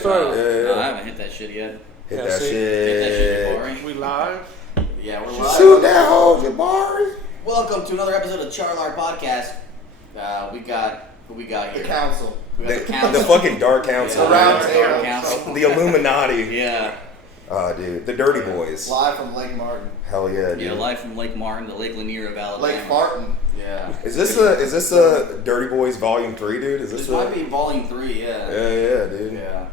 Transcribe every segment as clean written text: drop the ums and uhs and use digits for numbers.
started. No, I haven't hit that shit yet. Hit that shit, Jabari. We live? Yeah, we're live. Shoot that hole, Jabari. Welcome to another episode of CHARLAR podcast. Who we got here? The council. We got the council. The fucking dark council. The round Dark table. council. The Illuminati. Yeah. Dude, the Dirty Boys. Live from Lake Martin. Hell yeah, dude. Yeah, live from Lake Martin to Lake Lanier of Alabama. Lake Martin. Yeah. Is this a Dirty Boys Volume 3, dude? This might be Volume 3, yeah. Yeah, dude. Yeah.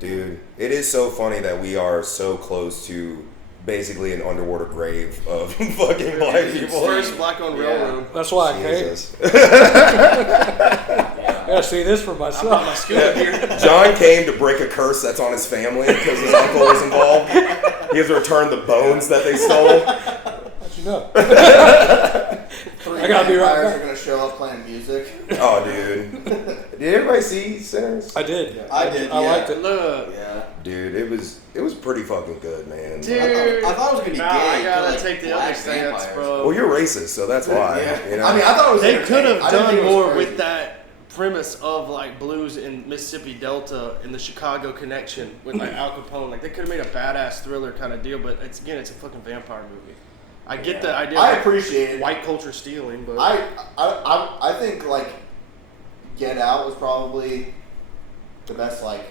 Dude, it is so funny that we are so close to basically an underwater grave of fucking black people. First black-owned railroad. That's why I came. Jesus. Yeah, see this for I brought myself. my scuba gear. John came to break a curse that's on his family because his uncle was involved. He has to return the bones that they stole. How'd you know? Three I gotta be right vampires back. are going to show up playing music. Oh, dude. Did everybody see Sinners? I did. Yeah. I did, I yeah. liked it. Look. Yeah. Dude, it was pretty fucking good, man. Dude. I thought it was going to be Nah, gay. I gotta like take the black other stance, vampires. bro. Well, you're racist, so that's why. Yeah. You know? I mean, I thought it was They could have entertaining. I didn't done think it was more crazy. with that premise of like blues in Mississippi Delta and the Chicago connection with like Al Capone. Like they could have made a badass thriller kind of deal, but it's a fucking vampire movie. I get the idea I of appreciate it. white culture stealing, but I think like Get Out was probably the best like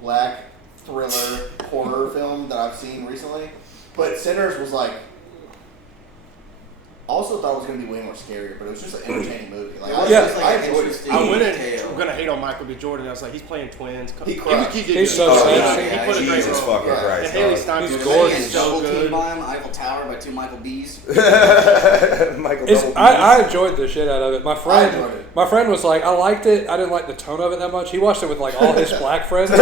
black thriller horror film that I've seen recently. But Sinners was like also thought it was gonna be way more scarier, but it was just an entertaining movie. Like I enjoyed it. I went in. I'm gonna hate on Michael B. Jordan. I was like, he's playing twins. He crushed. did He's good. so yeah. sexy. He put a great Jesus role. fucking Yeah. Christ. And Haley dog. Steinfeld He's was gorgeous. so Double team good. by him, Eiffel Tower by 2 Michael B's. Michael Double I enjoyed the shit out of it. I enjoyed it. My friend was like, I liked it. I didn't like the tone of it that much. He watched it with like all his black friends, and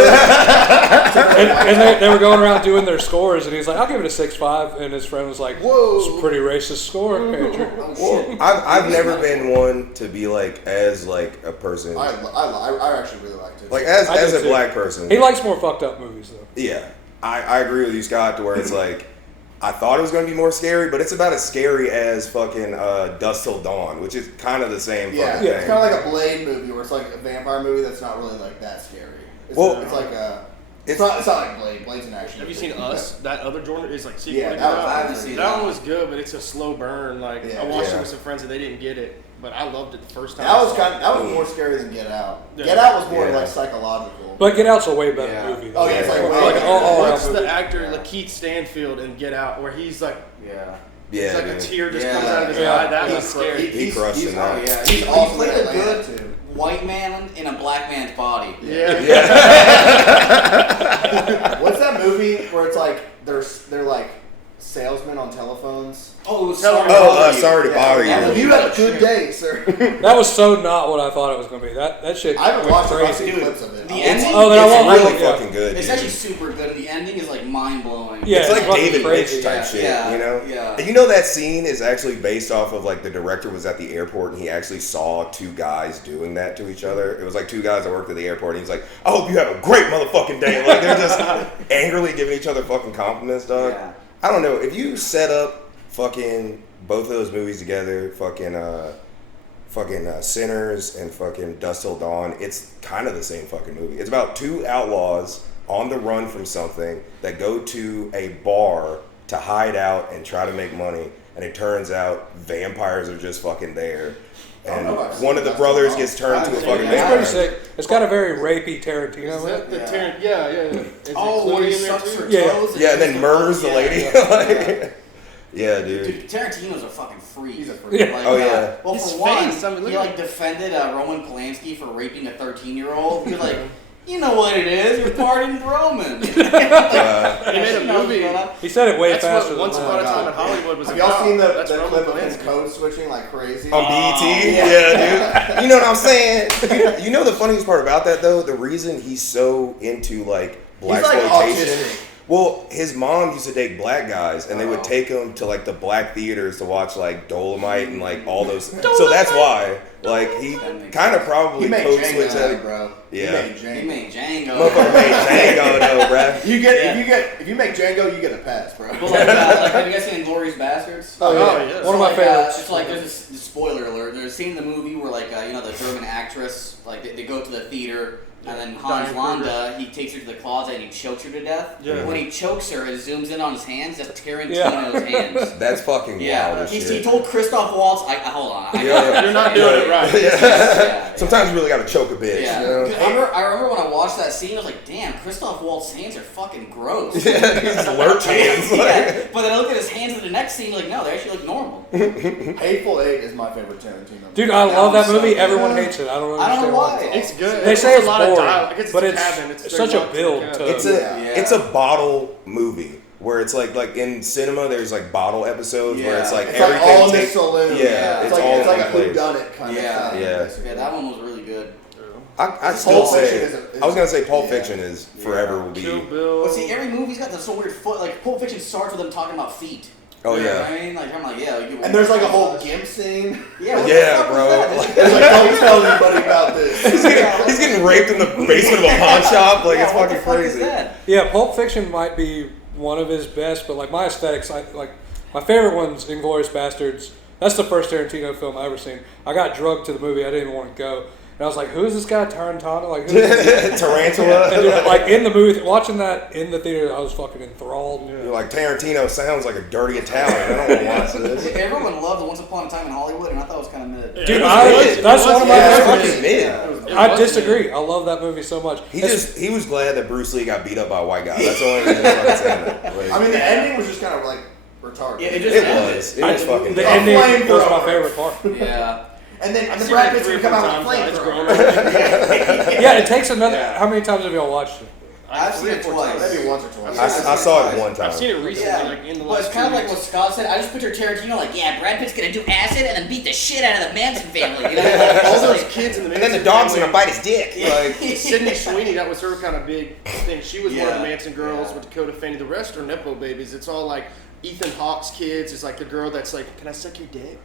they were going around doing their scores, and he's like, I'll give it a 6.5, and his friend was like, Whoa. it's a pretty racist score, Andrew. Oh, Well, shit. I've never been one to be like as like a person, I actually really liked it. like as I did a too. black person. He likes more fucked up movies though. Yeah, I agree with you, Scott, to where it's like, I thought it was going to be more scary, but it's about as scary as fucking Dusk Till Dawn, which is kind of the same yeah, fucking it's thing. kind of like a Blade movie where it's like a vampire movie that's not really like that scary. It's like a. It's not like Blade. Blade's an action. Have you movie. seen Us? That other Jordan is like sequel Yeah, to that Get was- Out. I haven't seen that that. one was good, but it's a slow burn. Like Yeah. I watched Yeah. it with some friends and they didn't get it, but I loved it the first time. That I was saw that was more scary than Get Out. Yeah. Get Out was more Yeah. like psychological. But Get Out's a way better Yeah. movie. Oh, yeah, it's like way like better. all What's around the movie. actor Yeah. Lakeith Stanfield in Get Out, where he's like, Yeah. Yeah, it's like a dude. tear just Yeah. comes out of his Yeah. eye. That was He's- scary. He crushed in Oh, that. yeah. He's He awesome played in a Atlanta, good too. white man in a black man's body. Yeah. What's that movie where it's like they're like salesmen on telephones? Oh, Sorry. Sorry to bother Yeah, you. you have a good day, sir. That was so not what I thought it was going to be. That shit I haven't went watched it. I've crazy. seen clips of it. The I'll- ending- Oh, then I It's won't really like it. fucking good. It's dude. actually super good. The ending is like mind blowing. Yeah, It's it's like fucking David crazy. Lynch type Yeah, shit, yeah, you know? yeah. And you know that scene is actually based off of like the director was at the airport and he actually saw two guys doing that to each other. It was like two guys that worked at the airport and he's like, I hope you have a great motherfucking day. Like they're just angrily giving each other fucking compliments, dog. Yeah. I don't know. If you set up fucking both of those movies together, fucking Sinners and fucking Dusk Till Dawn, it's kind of the same fucking movie. It's about two outlaws on the run from something that go to a bar to hide out and try to make money, and it turns out vampires are just fucking there. And Oh, no, I've seen one of the Dusk Till brothers Dawn. gets turned to a I've fucking seen It's that. pretty vampire. sick. It's got a very rapey Tarantino Is in that it. the Yeah. Tarrant? Yeah. Is Oh, it when he Clooney in there sucks too? her Yeah. toes. Yeah, and then just- murders the yeah, lady. yeah. Like, yeah, dude. Dude, Tarantino's a fucking freak. He's a freak. Yeah. Like, Oh, yeah. Well, His for one, face, I mean, look he at like defended Roman Polanski for raping a 13-year-old. He was like, you know what it is? You're partying with Roman. He made a movie. He said it way That's faster what Once than Upon a that. Time in Hollywood was Have about. y'all seen the That's Roman clip of his Polanski. code switching like crazy? On BET? yeah. Yeah, dude. You know what I'm saying? You know the funniest part about that, though? The reason he's so into, like, He's like blaxploitation. autistic. Well, his mom used to date black guys, and they would Oh. take him to, like, the black theaters to watch, like, Dolomite and, like, all those. So that's why. Like, he kind of probably He made code Django, switched at it. bro. Yeah. He made He Django. made Django. Motherfucker made Django, though, bruh. You get Yeah. if you make Django, you get a pass, bro. But like, have you guys seen Inglourious Bastards? Oh, yeah. Oh, yeah. One of my favorites. It's like there's this spoiler alert. There's a scene in the movie where like the German actress, like they go to the theater And then Diane Hans Kruger. Landa, he takes her to the closet and he chokes her to death. Yeah. When he chokes her, it zooms in on his hands. That's Tarantino's Yeah. hands. That's fucking wild Yeah, as he shit. told Christoph Waltz, hold on. Yeah. You're not doing it right. Yeah. Sometimes you really gotta choke a bitch. Yeah. You know? 'Cause I remember when I watched that scene, I was like, damn, Christoph Waltz's hands are fucking gross. Yeah, these lurch hands. Yeah. But then I look at his hands in the next scene, like, no, they actually look normal. Hateful Eight is my favorite Tarantino. Dude, I That love that one's so movie. good. Everyone hates it. I don't I don't understand know why. It's good. They say a it's lot of boring, dialogue. I guess but a it's cabin. It's such a very build much to- It's Yeah. it's a bottle movie where it's like in cinema there's like bottle episodes where it's Yeah. like It's like everything all in the takes- saloon. Yeah, it's it's like all it's like a in place. whodunit kind Yeah. of thing. Yeah. Yeah, that one was really good. I still Pulp say Fiction is I was gonna say Pulp yeah. Fiction is forever will be. Kill Bill. But see, every movie's got this so weird foot. Like, Pulp Fiction starts with them talking about feet. Oh You know yeah. what I mean? Like, I'm like, yeah. Like, And there's like a whole gimp scene. Yeah, what Yeah, the fuck bro. Was that? It's like, don't tell anybody about this. He's getting raped in the basement of a pawn shop. Like Yeah, it's what fucking the fuck crazy. Is that? Yeah, Pulp Fiction might be one of his best, but like my aesthetics, my favorite one's Inglourious Bastards. That's the first Tarantino film I ever seen. I got drugged to the movie. I didn't even want to go. And I was like, who is this guy, Tarantino? Like, who is this? Tarantula. And dude, like in the movie, watching that in the theater, I was fucking enthralled. You're like Tarantino sounds like a dirty Italian. I don't want to watch this. Everyone loved Once Upon a Time in Hollywood, and I thought it was kind of mid. Dude, It was good. that's one of my Yeah, it's favorites. fucking mid. It I was disagree. I love that movie so much. He was glad that Bruce Lee got beat up by a white guy. That's the only reason I'm saying that. Like, I mean, the ending was just kind of like retarded. Yeah, it just it ended. was. It was fucking. The Yeah. ending was Flamethrower. my favorite part. Yeah. And then I've the seen Brad it Pitt's 3 gonna or 4 come out with times. It's grown flamethrower. up. Yeah, it takes another. Yeah. How many times have y'all watched it? I've seen it twice. Maybe once or twice. I saw it one time. I've seen it recently, Yeah, like in the but last it's kind of 2 like what weeks. Scott said. I just picture Tarantino like, yeah, Brad Pitt's gonna do acid and then beat the shit out of the Manson family. You know, like, All it's those like- kids in the And then the Manson dog's family- gonna bite his dick. Like, Sydney Sweeney, that was her kind of big thing. She was one of the Yeah. Manson girls Yeah. with Dakota Fanning. The rest are Nepo babies. It's all like Ethan Hawke's kids. It's like the girl that's like, can I suck your dick?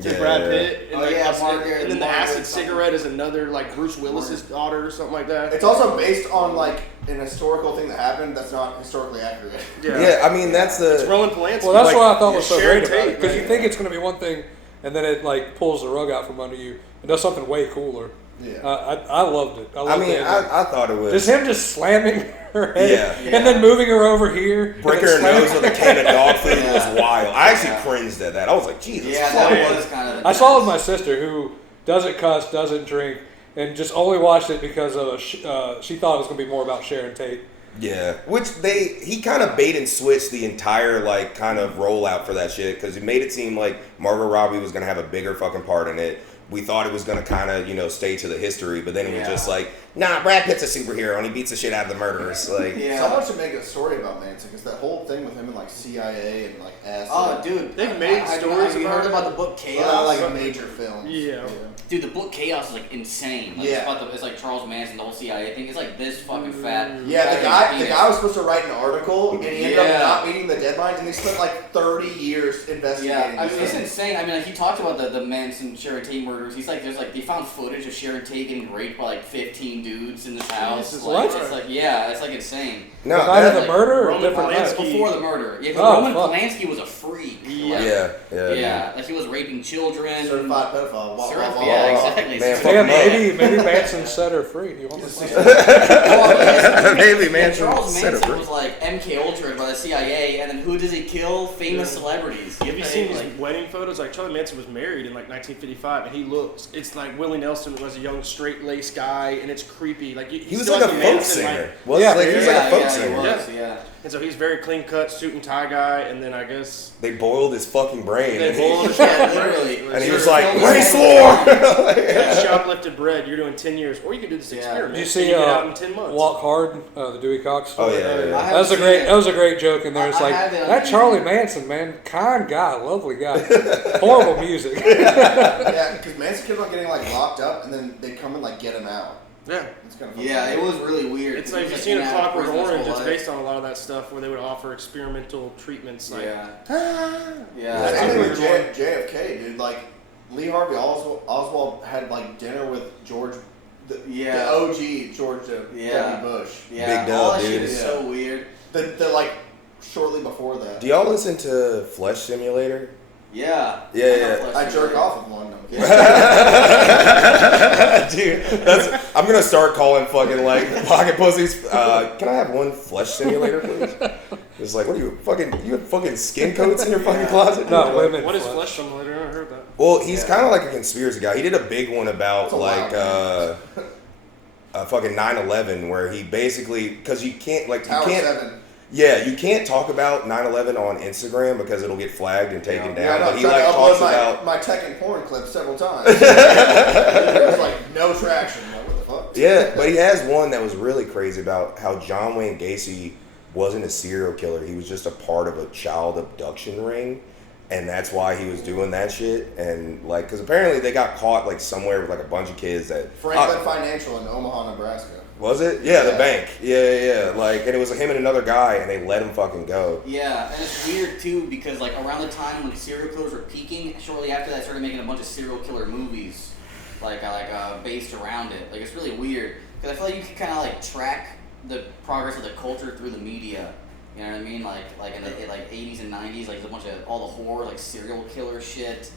To Yeah. Brad Pitt. And, Oh, like, yeah, also- Margaret- and then the Margaret acid something. cigarette is another, like Bruce Willis's daughter or something like that. It's also based on like an historical thing that happened that's not historically accurate. yeah, I mean that's It's the. Roman Polanski. Well, that's like, what I thought was so Sharon great about it. Tate, Because you like- think it's going to be one thing, and then it like pulls the rug out from under you and does something way cooler. Yeah. I loved it. I I loved mean, it. I thought it Just was him just slamming her head Yeah. and then moving her over here. and breaking then her slamming- nose with a can of dog food Yeah. was wild. I actually Yeah. cringed at that. I was like, Jesus. Yeah, fuck. that was kind of. I saw it with my sister who doesn't cuss, doesn't drink, and just only watched it because she thought it was going to be more about Sharon Tate. Yeah, which he kind of bait and switched the entire like kind of rollout for that shit because he made it seem like Margot Robbie was gonna have a bigger fucking part in it. We thought it was gonna kind of stay to the history, but then it was Yeah. just like, nah, Brad Pitt's a superhero and he beats the shit out of the murderers. Like, Yeah. Someone should make a story about Manson because that whole thing with him and like CIA and like acid. Oh, dude. They've made stories Have you about heard it. about the book Well, Chaos? not like a major film. Yeah. Dude, the book Chaos is like insane. Like, Yeah. it's like Charles Manson, the whole CIA thing. It's like this fucking fat. Yeah, fat the penis. guy was supposed to write an article and he ended Yeah. up not meeting the deadlines and they spent like 30 years investigating. Yeah, I mean, this it's thing. insane. I mean, like, he talked about the Manson Sharon Tate murders. He's like, they found footage of Sharon Tate getting raped by like 15 dudes in this house. Jesus, Like, what? it's like, yeah, it's like insane. no, the night of that, the murder or Roman different night? Polanski. Before the murder. Yeah, but Oh, Roman fuck. Polanski was a freak. Yeah. Like, yeah. yeah, like he was raping children. Certified pedophile. Wah, Certified- wah, wah, yeah, wah. exactly. Man, fuck Damn, him up. maybe Manson set her free. You want this? Maybe Manson Charles set it Manson free. was like MK Ultra by the CIA, and then who does he kill? Famous celebrities. Have you seen his like, wedding photos? Like Charlie Manson was married in like 1955, and he looks. It's like Willie Nelson was a young straight-laced guy, and it's creepy. Like He was still like a has the folk Manson, singer. like- Well, Yeah, like, he was like a folk singer. He was, yeah. and so he's very clean-cut, suit and tie guy. And then I guess They boiled his fucking brain. they and boiled he, his Yeah, fucking literally. brain. and he Sure, was like, killed Ray his swore! shoplifted bread. You're doing 10 years, or you can do this Yeah. experiment. Did you and see get out in 10 months. Walk Hard, the Dewey Cox Oh, story? yeah, yeah. I That was a haven't great. seen That was a great joke in there. It's I like have it on that YouTube. Charlie Manson, man, kind guy, lovely guy, horrible music. Yeah, because Manson kept on getting like locked up and then they come and like get him out. Yeah. It's kind of Yeah, it was really weird. It's 'cause like he if was, you've seen in A and out of Clockwork prison his Orange, whole it's life. based on a lot of that stuff where they would offer experimental treatments. Like, Yeah. Same Yeah. thing with weird JFK, dude. Like Lee Harvey Oswald had like dinner with George, the Yeah. OG George Yeah. W. Bush. Yeah. Big All dub, that shit dude. is Yeah. so weird. The like shortly before that. Do y'all listen to Flesh Simulator? Yeah. Yeah, yeah. I jerk off with one. No. Dude, I'm gonna start calling fucking like pocket pussies. Can I have one flesh simulator, please? It's like, what are you you have fucking skin coats in your fucking closet? No, women. What is Flesh Simulator? I never heard that. Well, he's kind of like a conspiracy guy. He did a big one about It's a like lot, fucking 9/11, where he basically, because you can't Tower 7. Yeah, you can't talk about 9/11 on Instagram because it'll get flagged and taken Yeah, I down. know. But I he tried like to talks upload about my Tekken porn clip several times. There was like no traction. Like, what the fuck? yeah, but he has one that was really crazy about how John Wayne Gacy wasn't a serial killer. He was just a part of a child abduction ring. And that's why he was doing that shit. And like, because apparently they got caught like somewhere with like a bunch of kids that Franklin Financial in Omaha, Nebraska. Was it? Yeah, the Yeah. bank. Yeah. Like, and it was him and another guy, and they let him fucking go. Yeah, and it's weird too because like around the time when serial killers were peaking, shortly after that, I started making a bunch of serial killer movies, based around it. Like it's really weird because I feel like you can kind of like track the progress of the culture through the media. You know what I mean? Like in the 80s and 90s, like there's a bunch of all the horror, like serial killer shit.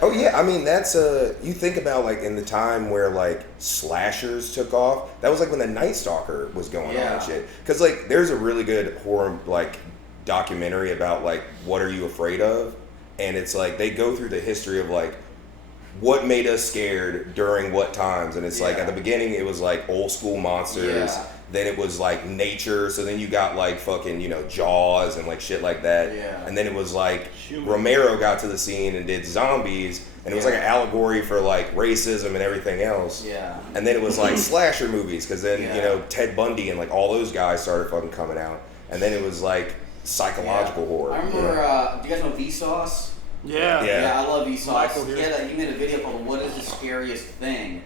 Oh yeah, I mean that's you think about like in the time where like slashers took off. That was like when the Night Stalker was going on and shit. Because like there's a really good horror like documentary about like what are you afraid of, and it's like they go through the history of like what made us scared during what times, and it's like at the beginning it was like old school monsters. Yeah. Then it was like nature, so then you got like fucking, Jaws and like shit like that. Yeah. And then it was like Romero got to the scene and did zombies, and it was like an allegory for like racism and everything else. Yeah. And then it was like slasher movies, because then, Yeah. Ted Bundy and like all those guys started fucking coming out. And then it was like psychological horror. I remember, do you guys know Vsauce? Yeah. Yeah. Yeah, I love Vsauce. Michael here. He made a video called "What is the Scariest Thing,"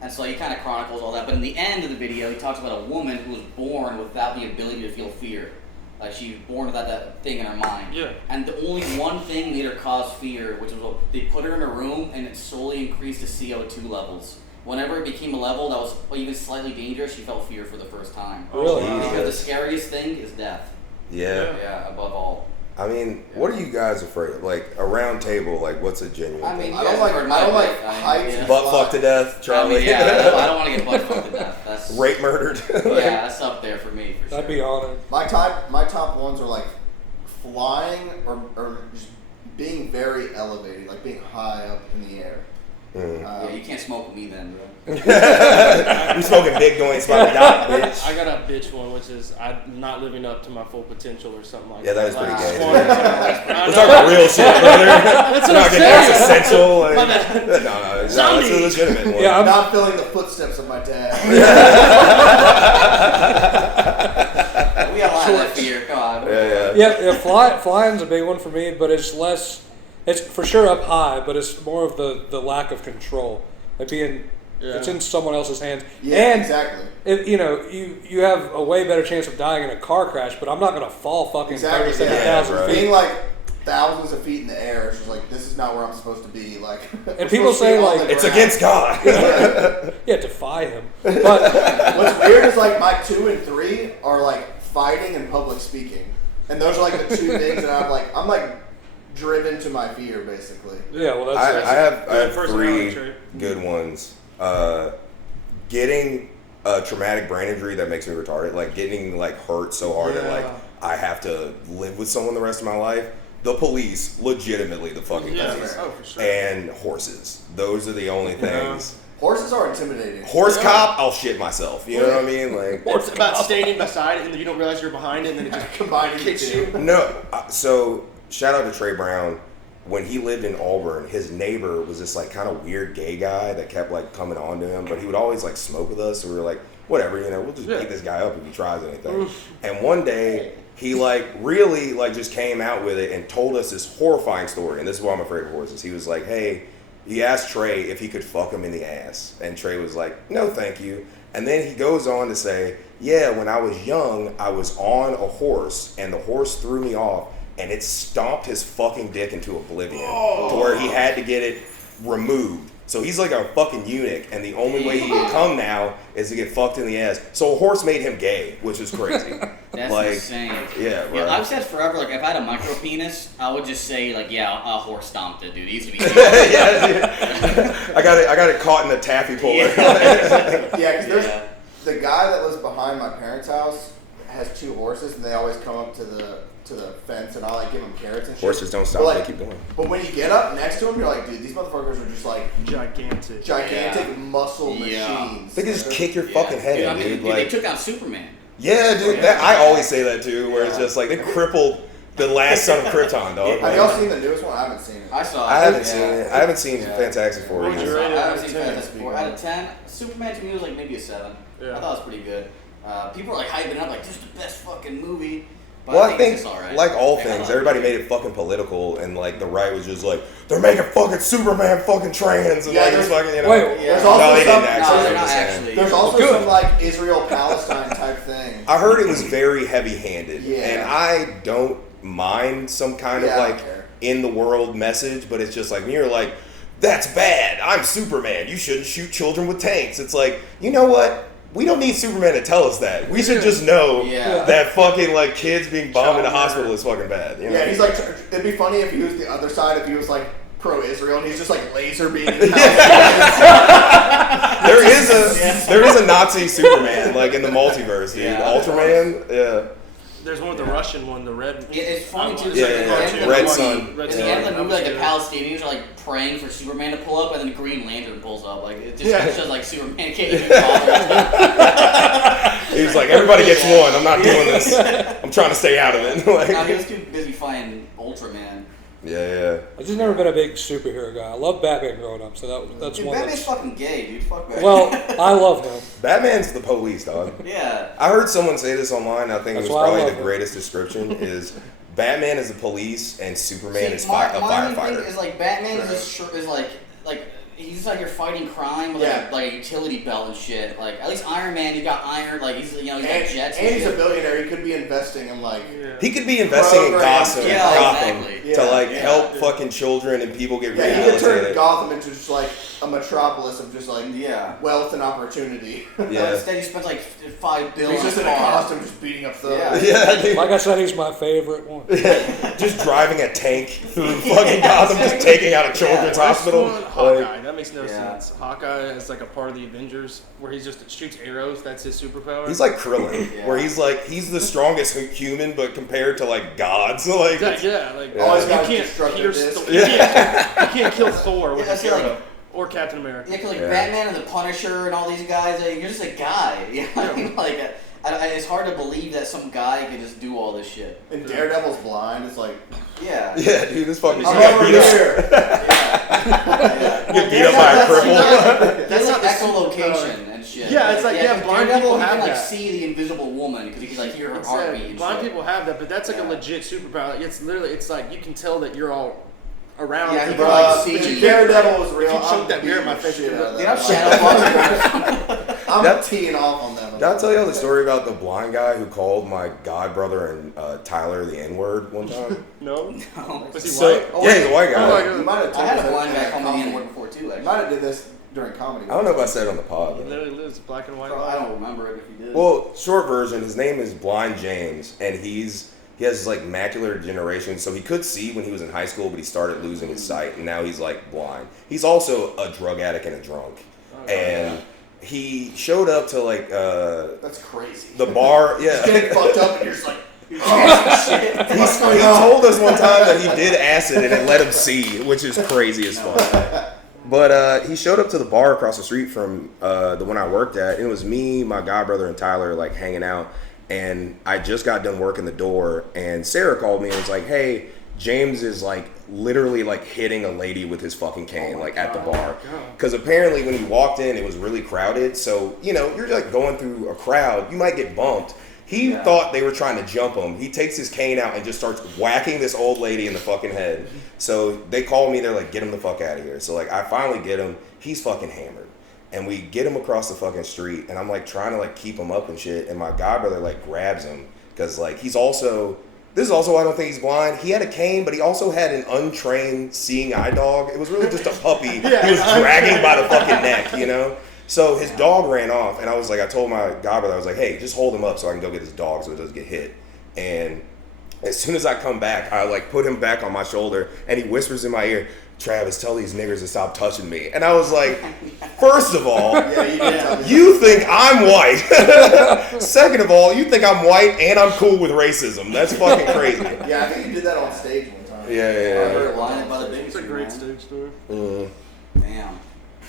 and so he kind of chronicles all that. But in the end of the video, he talks about a woman who was born without the ability to feel fear. Like she was born without that thing in her mind. Yeah. And the only one thing made her cause fear, which was they put her in a room and it slowly increased the CO2 levels. Whenever it became a level that was even slightly dangerous, she felt fear for the first time. Really? Wow. Because the scariest thing is death. Yeah. Yeah, above all. I mean, what are you guys afraid of? Like, a round table, like, what's a genuine I thing? mean, I don't like heights. Yeah. Butt fucked to death, Charlie. I mean, yeah, I don't want to get butt fucked to death. That's Rape murdered. yeah, that's up there for me for sure. I'd be honored. My top ones are like flying or just being very elevated, like being high up in the air. Yeah, you can't smoke with me then, bro. You smoking big joints by the dot, bitch. I got a bitch one, which is I'm not living up to my full potential or something like Yeah, that. that is pretty Like, gay. just wanting to- I We're know. talking about real shit, brother. That's what We're I'm not getting saying. existential. Like, My bad. no, that's a Zombies. legitimate one. Yeah, I'm not feeling the footsteps of my dad. We got a lot of that fear. Come on. Yeah, flying's a big one for me, but it's less. It's for sure up high, but it's more of the lack of control, like being. Yeah. It's in someone else's hands. Yeah, and exactly. You have a way better chance of dying in a car crash, but I'm not gonna fall fucking Exactly. 37,000 Yeah, feet. Being like thousands of feet in the air, it's just like this is not where I'm supposed to be. Like, And people say, like, It's against God. Yeah, defy him. But What's weird is like my 2 and 3 are like fighting and public speaking, and those are like the two things that I'm like driven to my fear, basically. yeah, well I that's have Good 3 personality trait. good ones. Getting a traumatic brain injury that makes me retarded, like getting like hurt so hard that like I have to live with someone the rest of my life. The police, legitimately the fucking Yeah, police, oh, for sure. and horses. Those are the only things. Horses are intimidating. Horse cop, I'll shit myself. You know what I mean? Like It's about standing beside it and then you don't realize you're behind it and then it just Combining the kicks two. you. no. So shout out to Trey Brown. When he lived in Auburn, his neighbor was this like kind of weird gay guy that kept like coming on to him, but he would always like smoke with us. So we were like, whatever, we'll just beat this guy up if he tries anything. And one day he like really like just came out with it and told us this horrifying story. And this is why I'm afraid of horses. He was like, hey, he asked Trey if he could fuck him in the ass, and Trey was like, no, thank you. And then he goes on to say, yeah, when I was young, I was on a horse, and the horse threw me off. And it stomped his fucking dick into oblivion to where he had to get it removed. So he's like a fucking eunuch, and the only way he can come now is to get fucked in the ass. So a horse made him gay, which is crazy. That's like, insane. Yeah, bro. I've said forever, like, if I had a micro penis, I would just say, like, yeah, a horse stomped it, dude. He used to be I got it caught in the taffy puller. Yeah, because there's the guy that lives behind my parents' house has 2 horses, and they always come up to the fence, and I like give them carrots and shit. Horses don't stop; But, they keep going. But when you get up next to them, you're like, dude, these motherfuckers are just like Gigantic. muscle Yeah. machines. They can just kick your fucking head Dude, in, I mean, dude. they Like, took out Superman. yeah, dude. That, I always say that too, where it's just like they crippled the last son of Krypton, dog. Have y'all seen the newest one? I haven't seen it. I saw it. I haven't seen it. I haven't seen Yeah. Fantastic Four What'd you either. rate it? I out haven't of seen 10? Fantastic Four. Out of 10, Superman to me was like maybe a 7. Yeah. I thought it was pretty good. People are like hyping it up, like, this is the best fucking movie. But Well, I think it's just alright. like all Yeah, I things, like everybody it. made it fucking political, and like the right was just like, they're making fucking Superman fucking trans, and Yeah, like it's there's- fucking, you know. Wait, Yeah. There's also no, they some- didn't No, actually. they're I'm not just saying. actually. There's also Good. some like Israel-Palestine type thing. I heard it was very heavy-handed, Yeah. and I don't mind some kind Yeah, of I don't like care. in the world message, but it's just like when you're like, that's bad. I'm Superman. You shouldn't shoot children with tanks. It's like, you know what? We don't need Superman to tell us that. We should just know Yeah. that fucking like kids being bombed in a Child hospital murder. is fucking bad. You know? Yeah, he's like, it'd be funny if he was the other side, if he was like pro-Israel, and he's just like laser beaming. there is a Nazi Superman like in the multiverse, dude. Yeah. Ultraman, yeah. There's one with the Russian one, the red. Yeah, it's funny too. Yeah, It's yeah, like yeah. the Red movie- Sun. Red At Sun. the end of the movie, like the Yeah. Palestinians are like praying for Superman to pull up, and then the Green Lantern pulls up. Like it just Yeah. shows like Superman can't even bother. He was like, everybody gets one. I'm not doing this. I'm trying to stay out of it. No, Like, he was too busy fighting Ultraman. yeah. I've just never been a big superhero guy. I love Batman growing up, so that's Dude, one. Batman's That's, fucking gay, dude. Fuck Batman. well, I love him. Batman's the police, dog. yeah. I heard someone say this online. I think That's it was why I probably love the him. greatest description is Batman is the police and Superman is a my main thing firefighter. is like Batman is like he's like you're fighting crime with Yeah. like a utility belt and shit. Like at least Iron Man, he's got iron. Like he's he's got jets. And he's a shit. billionaire. He could be investing in like. Yeah. He could be investing in Programs. Gotham, Yeah, Gotham exactly. to Yeah. like Yeah. help fucking children and people get Yeah, he could turn rehabilitated. Gotham into just like a metropolis of just like Yeah. wealth and opportunity. Yeah. Instead, he spends like $5 billion. He's just in a costume, just beating up thugs. Yeah. Yeah, dude. Like I said, he's my favorite one. Just driving a tank through fucking Gotham, just taking out a children's hospital. Hawkeye. Like, That makes no Yeah. sense. Hawkeye is like a part of the Avengers where he just shoots arrows. That's his superpower. he's like Krillin, Yeah. where he's the strongest human, but compared to like gods, like yeah, like All he's you got is can't destructive pierce. disc. You can't kill Thor with Yeah, a see, like- arrow or Captain America. Yeah, 'cause like Yeah. Batman and the Punisher and all these guys, like, you're just a guy. You know what I mean? Like, it's hard to believe that some guy can just do all this shit. And Daredevil's blind. It's like, Yeah. yeah, dude, this fucking I'm shit got over beat up. here. Yeah. Get beat up by a cripple. That's not like the echolocation and shit. Yeah, it's like, yeah, 'cause blind Daredevil, people he can have like that. see the invisible woman because he can like hear her It's heartbeat that and blind shit. people have that, but that's like a Yeah. legit superpower. Like, it's literally, it's like you can tell that you're all around. Yeah, he but can, like, Bruh, see- if Daredevil was real, If you choke I'm that beer in my beating the face, shit you're out of Dude, that I'm motherfucker. Shadowboxer. I'm That- teeing off on them. Did I tell y'all the story about the blind guy who called my god brother and Tyler the N-word one time? No? No. Was he So, white? yeah, he's a white guy. Oh my You God. might have I had a told blind us guy that call me the comedy. N-word before too, You actually. might have did this during comedy. I don't know if I said it on the pod. He though. literally lives black and white. Bro, I don't remember it if he did. Well, short version, his name is Blind James, and he has like macular degeneration, so he could see when he was in high school, but he started losing his sight, and now he's like blind. He's also a drug addict and a drunk, and he showed up to like That's crazy. the bar. Just Yeah, getting fucked up and you're just like, shit. he told us one time that he did acid and it let him see, which is crazy as fuck. But he showed up to the bar across the street from the one I worked at. And it was me, my godbrother, and Tyler like hanging out. And I just got done working the door, and Sarah called me and was like, "Hey, James is like literally like hitting a lady with his fucking cane like at the bar." Because apparently when he walked in, it was really crowded. So you're like going through a crowd, you might get bumped. He thought they were trying to jump him. He takes his cane out and just starts whacking this old lady in the fucking head. So they call me. They're like, "Get him the fuck out of here." So like I finally get him. He's fucking hammered. And we get him across the fucking street, and I'm like trying to like keep him up and shit. And my godbrother like grabs him because like he's also this is also why I don't think he's blind. He had a cane, but he also had an untrained seeing eye dog. It was really just a puppy he was dragging by the fucking neck, you know? So his dog ran off, and I told my godbrother, I was like, hey, just hold him up so I can go get this dog so it doesn't get hit. And as soon as I come back, I like put him back on my shoulder, and he whispers in my ear, Travis, tell these niggers to stop touching me. And I was like, first of all, you think I'm white. Second of all, you think I'm white and I'm cool with racism. That's fucking crazy. Yeah, I think you did that on stage one time. Yeah. I heard Blinded by the Big It's a Tree, great man. stage story. Damn.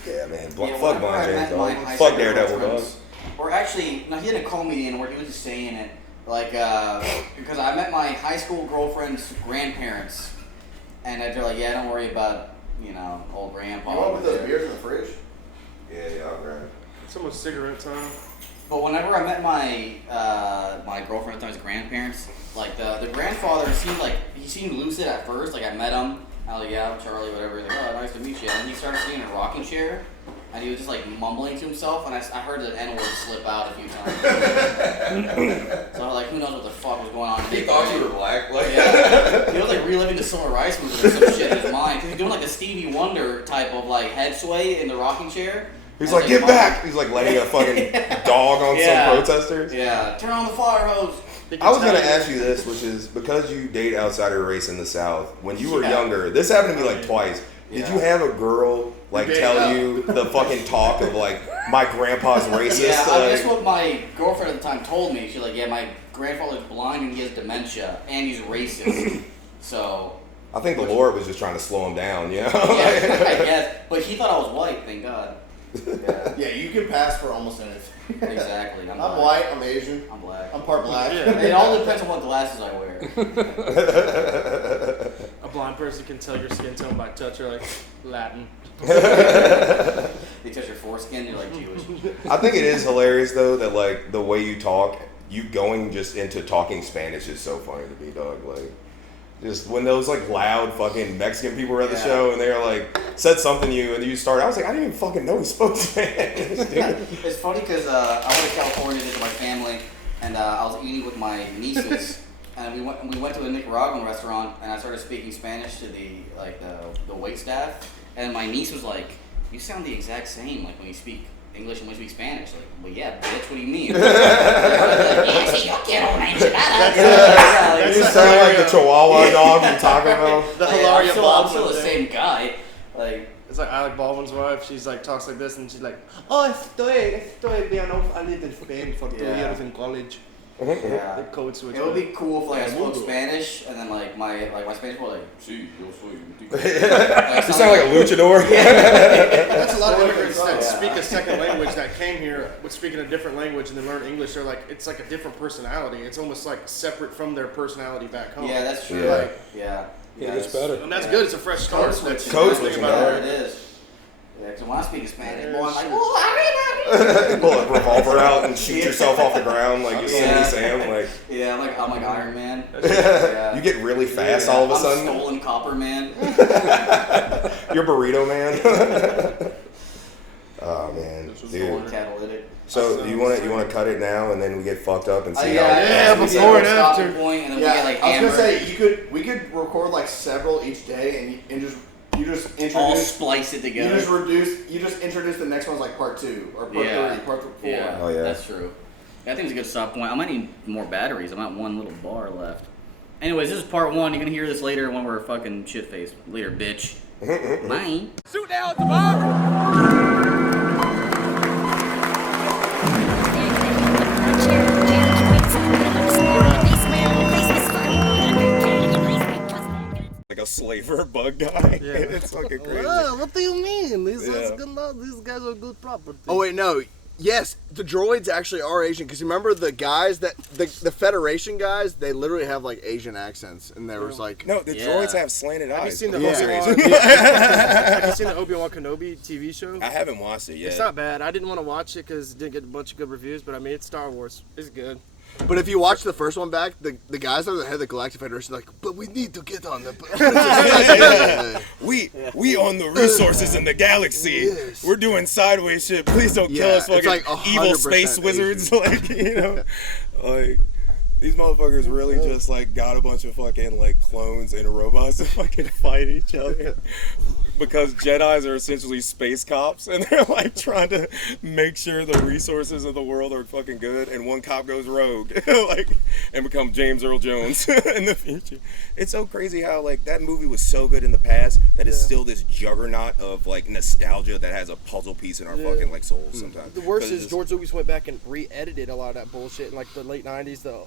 Yeah, man. Yeah, Fuck whenever Blind I James, met my dog. high Fuck school Daredevil, dog. girlfriends- Or actually, no, he didn't call me in where he was just saying it. Like, because I met my high school girlfriend's grandparents, and they're like, yeah, don't worry about, old grandpa. You want to put those beers in the fridge? Yeah, I'll grab it. It's almost cigarette time. But whenever I met my my girlfriend at the time's grandparents, like the grandfather seemed lucid at first. Like I met him, I was like, yeah, I'm Charlie, whatever. He's like, oh, nice to meet you. And he started sitting in a rocking chair, and he was just like mumbling to himself, and I heard the N-word slip out a few times. So I was like, who knows what the fuck was going on? He thought you were black. Like, Yeah, he was like reliving the civil rights movement or some shit in his mind. Cause he's doing like a Stevie Wonder type of like head sway in the rocking chair. He's And like, it's get back! He's like letting a fucking dog on Yeah. some protesters. Yeah, turn on the fire hose. I was gonna ask you this, which is because you date outside your race in the South. When you were Yeah. younger, this happened to me like twice. Did Yeah. you have a girl like tell you the fucking talk of like my grandpa's racist? Yeah, like, that's what my girlfriend at the time told me. She's like, yeah, my grandfather's blind and he has dementia and he's racist. So. I think the Lord was just trying to slow him down, you know? Yeah, I guess. But he thought I was white, thank God. Yeah, Yeah, you can pass for almost anything. exactly. I'm white, I'm Asian, I'm black. I'm part black. Yeah. It all depends on what glasses I wear. A blind person can tell your skin tone by touch. You're like Latin. They touch your foreskin, you're like Jewish. I think it is hilarious though that like the way you talk, you going just into talking Spanish is so funny to me, dog. Like, just when those like loud fucking Mexican people were at the Yeah. show and they're like said something to you and you started, I was like, I didn't even fucking know he spoke Spanish. Dude. It's funny because I went to California to visit my family, and I was eating with my nieces, and we went to a Nicaraguan restaurant, and I started speaking Spanish to the wait staff, and my niece was like, "You sound the exact same like when you speak English and when you speak Spanish." Like, well, yeah, bitch, what do you mean? Yeah, si yo quiero una enchilada. Yeah, You sound like the Chihuahua dog from Taco Bell. The I'm Hilaria still Baldwin the thing. same guy. Like, It's like Alec Baldwin's wife. She's like talks like this, and she's like, "Oh, estoy bien. I lived in Spain for 2 Yeah. years in college." yeah. The code switch. It would be cool if like I Yeah, spoke we'll do it. Spanish and then like my Spanish was like, "Sí, yo soy." You sound like a luchador. That's a lot of immigrants that Yeah. speak a second language that came here would speak in a different language and then learn English. They're like, it's like a different personality. It's almost like separate from their personality back home. Yeah, that's true. Yeah. Like, yeah. Yeah, it's better. And that's Yeah. good. It's a fresh start. Code That's switching. Code That's switching, what dog. it is. Yeah, because when I speak Spanish, boy, I'm like, Yeah, "Oh, arriba!" Pull a revolver out and shoot Yeah. yourself off the ground like you Yeah. Sam. Like Yeah, I'm like Iron Man. Yeah. you get really fast Yeah, all of a I'm sudden. Stolen Copper Man. You're burrito man. Oh man, Stolen dude. catalytic. So you want to cut it now and then we get fucked up and see Yeah, how. before we get and a after. stopping point, and then Yeah, we get like I was gonna hammered. say we could record like several each day, and you just all introduce. splice it You together. just introduce the next one's like part 2 or part Yeah. 3, part 4. Yeah, Oh, yeah. that's true. I think it's a good stop point. I might need more batteries. I'm at one little bar left. Anyways, this is part 1. You're gonna hear this later when we're fucking shit faced. Later, bitch. Bye. Shoot down at the bar. Like a slaver bug guy. Yeah. It's fucking crazy. what do you mean? These Yeah. these guys are good property. Oh wait, no. Yes, the droids actually are Asian because remember the guys that the Federation guys, they literally have like Asian accents, and there was like No, the Yeah. droids have slanted eyes. Have you seen the Yeah. Obi-Wan? Have you seen the Obi-Wan Kenobi TV show? I haven't watched it yet. It's not bad. I didn't want to watch it because it didn't get a bunch of good reviews, but I mean, it's Star Wars. It's good. But if you watch the first one back, the guys that are the head of the Galactic Federation are like, but we need to get on the. We own the resources in the galaxy. Yes. We're doing sideways shit. Please don't kill Yeah, us, it's fucking like 100% evil space wizards. Like, you know, like, These motherfuckers really just like got a bunch of fucking like clones and robots to fucking fight each other. Because Jedis are essentially space cops, and they're like trying to make sure the resources of the world are fucking good, and one cop goes rogue, like, and become James Earl Jones in the future. It's so crazy how like that movie was so good in the past that it's still this juggernaut of like nostalgia that has a puzzle piece in our fucking like souls sometimes. The worst is George Lucas went back and re-edited a lot of that bullshit in like the late 90s, the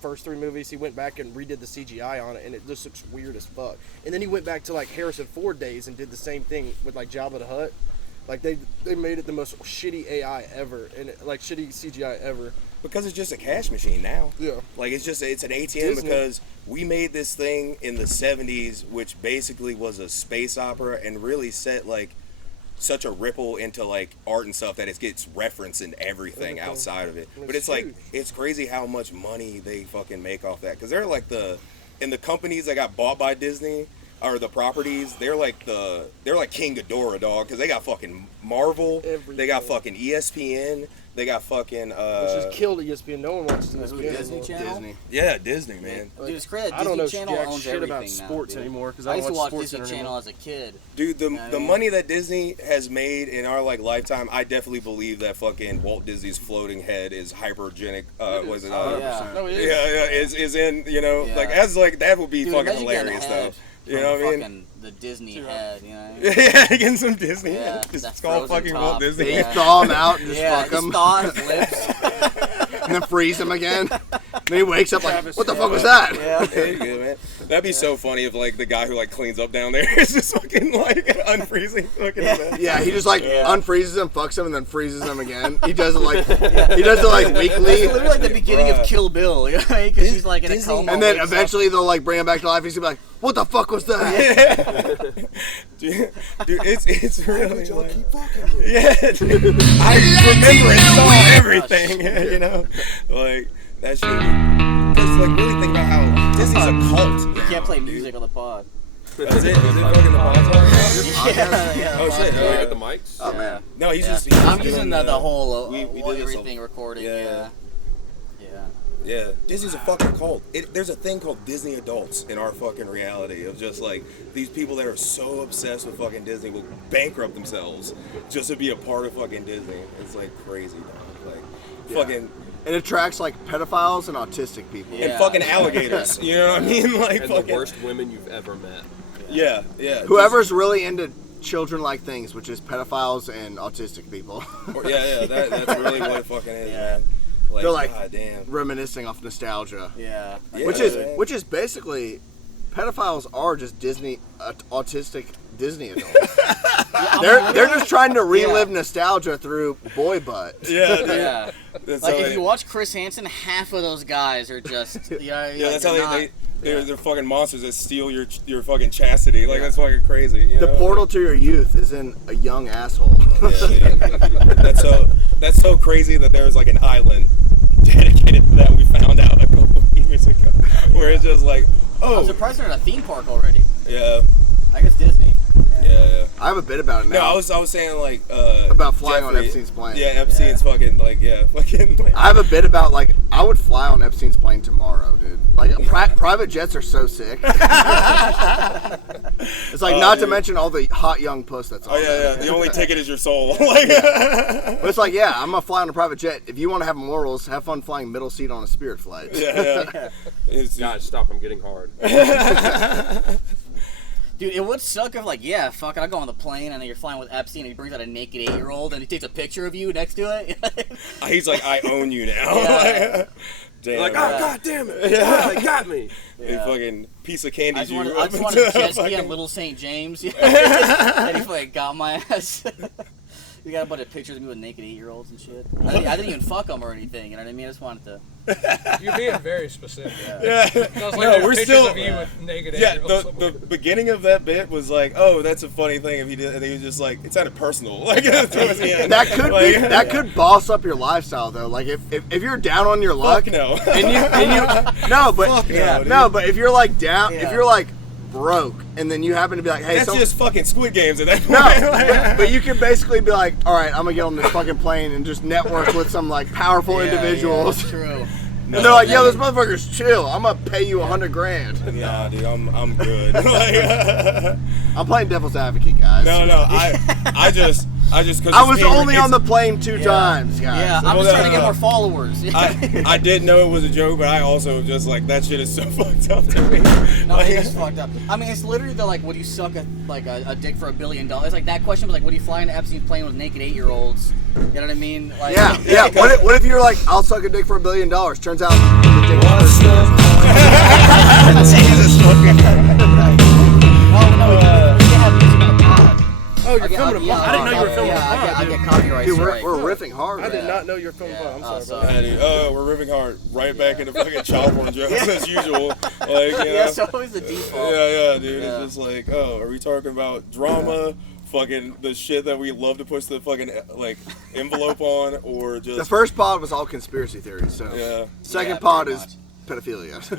first 3 movies. He went back and redid the CGI on it, and it just looks weird as fuck. And then he went back to like Harrison Ford days and did the same thing with like Jabba the Hutt. Like they made it the most shitty AI ever, and like shitty CGI ever. Because it's just a cash machine now. Yeah. Like it's an ATM Disney. because we made this thing in the 70s, which basically was a space opera and really set like such a ripple into like art and stuff that it gets referenced in everything outside of it. But it's like, it's crazy how much money they fucking make off that. Because they're like the companies that got bought by Disney, or the properties, they're like King Ghidorah, dog, because they got fucking Marvel, they got fucking ESPN, they got fucking Which just killed ESPN. No one watches That's ESPN. what Disney Channel? Disney. yeah, Disney, man. Dude, it's crazy. I don't know Disney Channel jack owns shit everything about now, sports dude. anymore because I I used don't to watch watch sports Disney anymore. Channel as a kid. Dude, the I mean? money that Disney has made in our like lifetime, I definitely believe that fucking Walt Disney's floating head is hypergenic. Was it? Yeah. No, it is. Yeah, is in, you know, Yeah. like as like that would be Dude, fucking imagine getting hilarious a though. head You from know what I mean? fucking the Disney head, you know? Yeah, getting some Disney. Yeah, Just that call frozen fucking top. Walt Disney. Yeah. You thaw him out and just Yeah, fuck just him, thaw his lips. and then freeze him again. Then he wakes up like, what the fuck was that? Yeah. There you go, man. That'd be so funny if like the guy who like cleans up down there is just fucking like unfreezing fucking. Yeah, he just like unfreezes him, fucks him, and then freezes him again. He does it like weekly. It's literally like the beginning of Kill Bill, you know? Because she's like in a coma. And then wakes up. eventually they'll like bring him back to life. He's gonna be like, "What the fuck was that?" Dude, it's really like, yeah, dude. I remember and saw everything, you know, like that shit. Because like really think about how Disney's a cult. You can't play music on the pod. Is it fucking the podcast? Yeah. Oh shit! Do we get the mics? Oh man. No, he's Yeah. just. I'm using the whole we did this everything recording. Yeah. Yeah. Yeah, Disney's a fucking cult. There's a thing called Disney adults in our fucking reality of just like these people that are so obsessed with fucking Disney will bankrupt themselves just to be a part of fucking Disney. It's like crazy, dog. Like fucking It attracts like pedophiles and autistic people. Yeah. and fucking alligators. You know what I mean? Like And fucking the worst women you've ever met. Yeah. Whoever's really into children-like things, which is pedophiles and autistic people. That's really what it fucking is, Yeah. man. Like, They're like God damn. reminiscing off nostalgia. Yeah. Yeah, which man. is basically pedophiles are just Disney autistic Disney adults. they're just trying to relive nostalgia through boy butt. Yeah, dude. Yeah. That's Like how if they- you watch Chris Hansen, half of those guys are just Yeah, like, that's how they're they're fucking monsters that steal your fucking chastity. Like that's fucking crazy. You The know? portal to your youth is in a young asshole. Yeah, dude. That's so crazy that there's like an island dedicated to that. We found out a couple of years ago, where it's just like, I'm surprised they're in a theme park already. yeah. I guess Disney. Yeah. I have a bit about it now. No, I was saying like about flying on Jeffrey- Epstein's plane. Yeah, Epstein's fucking like fucking. Like, I have a bit about like I would fly on Epstein's plane tomorrow, dude. Like private jets are so sick. It's like not to mention all the hot young puss that's on. oh yeah, there. yeah. The only ticket is your soul. Like, But it's like, yeah, I'm gonna fly on a private jet. If you want to have morals, have fun flying middle seat on a Spirit flight. yeah. It's, Guys, stop! I'm getting hard. Dude, it would suck if like, yeah, fuck it, I go on the plane and then you're flying with Epstein and he brings out a naked 8-year-old and he takes a picture of you next to it. he's like, I own you now. Yeah. Damn. Like, right. oh god damn it! Yeah, they got me. They fucking piece of candy I just you. wanted to jet ski on Little St. James. And he fucking got my ass. We got a bunch of pictures of me with naked 8-year-olds and shit. I didn't even fuck them or anything, you know what I mean? I just wanted to. You're being very specific. Yeah. Sounds like No, there's we're pictures still. of you with naked Yeah, angels. the beginning of that bit was like, oh, that's a funny thing if he did, and he was just like, it sounded personal. Like towards the end. That could Like, be that could boss up your lifestyle though. Like if you're down on your luck, Fuck no. and you no, but Fuck no, dude. no, but if you're like down, Yeah. if you're like broke, and then you happen to be like, hey, That's just fucking Squid Games at that point. no, but you can basically be like, all right, I'm gonna get on this fucking plane and just network with some like powerful individuals. Yeah, that's true. And they're like, yo, this motherfucker's chill. I'm gonna pay you $100 grand. Nah, dude, I'm good. Like, I'm playing devil's advocate, guys. no, I just cause I was it's being- only on it's- the plane 2 times, guys. Yeah, I'm just trying to get more followers. I did know it was a joke, but I also just like that shit is so fucked up to me. No, it is fucked up. I mean, it's literally the like, would you suck a dick for $1 billion? It's like that question was like, would you fly into Epstein's plane with naked 8-year-olds? You know what I mean? Like, Yeah. What if you're like, I'll suck a dick for $1 billion? Turns out the dick was Jesus fucking. Oh, you're filming a pod. I didn't know you were filming a pod. I get copyright Dude, strike. we're riffing hard. I did man. not know you were filming a pod. I'm sorry, sorry. bro. Yeah, dude. We're ripping hard. Right back into fucking child porn jokes as usual. Like, you know. Yeah, it's always the default. Yeah, dude. Yeah. It's just like, oh, are we talking about drama? Fucking the shit that we love to push the fucking like envelope on, or just The first pod was all conspiracy theories. So yeah. second Yeah, pod pretty is pedophilia.